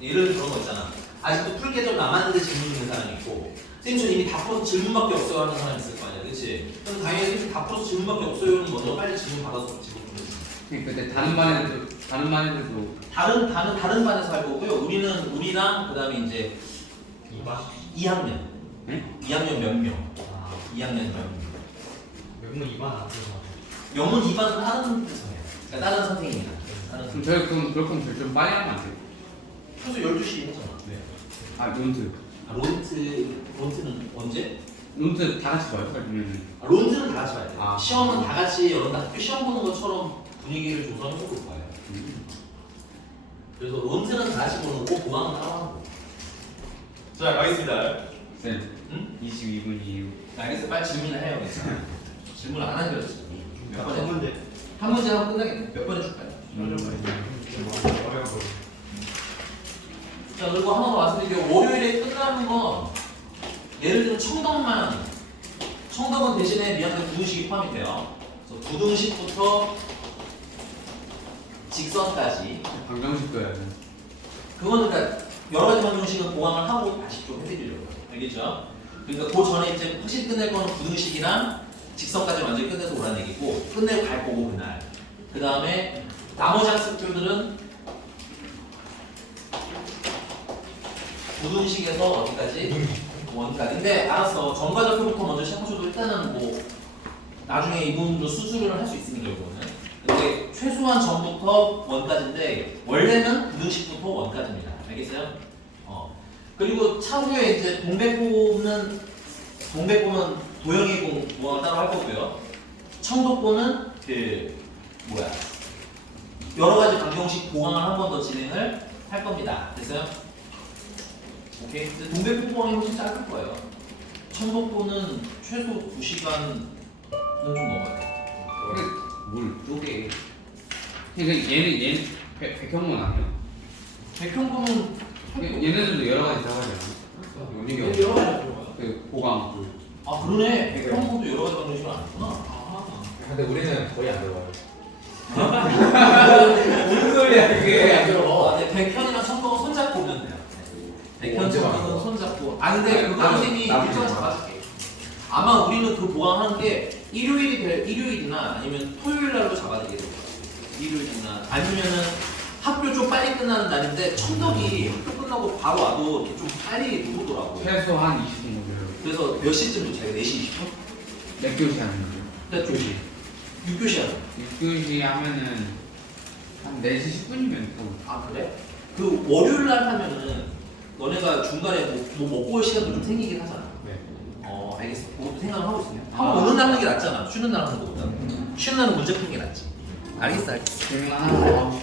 예를 들어 그런 거 있잖아. 아직도 풀 게 좀 남았는데 질문 있는 사람이 있고 선생님 이미 다 풀어서 질문밖에 없어요 하는 사람이 있을 거 아니야. 그치? 그럼 당연히 선생님 다 풀어서 질문밖에 없어요는 먼저 빨리 질문 받아서 질문 보내주세요. 근데 다른 반에도 다른 반에서 할 거고요. 우리랑 그다음에 이제 2학년. 네? 2학년 몇 명. 아, 2학년 몇 명. 명문 2반 안 돼서 영문 2반은 다른 선생님. 그러니까 다른 선생님이다. 그럼 저희 그렇게 좀 빨리 하면 안 돼요? 평소 12시에 했잖아. 네. 아 론트. 론트는 언제? 론트 다 같이 봐요? 아니면 론트는 다 같이 봐야 돼. 아. 시험은 다 같이 여러 학교 시험 보는 것처럼 분위기를 조성해서 볼 거예요. 그래서 론트는 다 같이 보는 거고 보강은 따로 하는 거. 자, 가겠습니다. 쌤 응? 22분 이후. 알겠어. 빨리 질문을 해요. 질문 안 하기로 했어. 몇 번에? 한 문제 한 문제 하고 끝나겠네. 몇 번에 줄까요? 어려워 보여. 자, 그리고 하나 더 말씀드릴게요. 월요일에 끝나는 건 예를 들어 청덕은 대신에 미학생 부등식이 포함이 돼요. 그래서 부등식부터 직선까지 방정식도 해야 돼. 그거는 그러니까 여러 가지 방정식은 보강을 하고 다시 좀 해드리려고. 알겠죠? 그러니까 그 전에 이제 확실히 끝낼 거는 부등식이랑 직선까지 완전히 끝내서 오라는 얘기고 끝내고 갈 거고 그날. 그 다음에 나머지 학습들은 부등식에서 어디까지? 원까지. 근데 알았어. 전과적표부터 먼저 시작하셔도 일단은 뭐 나중에 이분도 수술을 할 수 있으니까 이거는. 근데 최소한 전부터 원까지인데 원래는 부등식부터 원까지입니다. 알겠어요? 그리고 차후에 이제 동백보는 도형의 공부가 따로 할 거고요. 청독보는 그 뭐야 여러 가지 방정식 보강을 한 번 더 진행을 할 겁니다. 됐어요? 오케이. 근데 동백보강이 훨씬 짧을 거예요. 청독보는 최소 2시간은 좀 넘어요. 뭘 쪼개. 그러니까 얘는 백형문 아니야? 백형보는 얘네들도 여러 가지 들어가지 않아? 논리가 여러 가지 들어가요. 그 보강. 아 그러네. 백형보도 여러 가지 방정식을 안 했구나. 아, 근데 우리는 거의 안 들어가요. 무슨 소리야 거의 안 들어가. 네, 백현이랑 청독은 손잡고 오면 돼요. 백현 언제 청독은 봤어? 손잡고. 아 근데 그거 나도- 선생님이 나도 일정을 진짜. 잡아줄게. 아마 우리는 그 보강하는 게 일요일이나 아니면 토요일 날로 잡아드리게 될 거예요. 일요일이나 아니면은 학교 좀 빨리 끝나는 날인데 청덕이 학교 끝나고 바로 와도 이렇게 좀 빨리 들어오더라고요. 최소 한 20분 걸려요. 그래서 몇 시쯤 도착해요? 4시 20분? 몇 교시 하는 거죠? 몇 교시? 6교시 하죠. 6교시 하면은 한 4시 10분이면 또. 아 그래? 그 월요일 날 하면은 너네가 중간에 뭐 먹고 올 시간도 좀 생기긴 하잖아. 네. 알겠어. 그것도 생각을 하고 있으면 한번 오는 날 하는 게 낫잖아. 쉬는 날 하는 것보다. 쉬는 날은 문제 푸는 게 낫지. 알겠어. 질문 하나 더.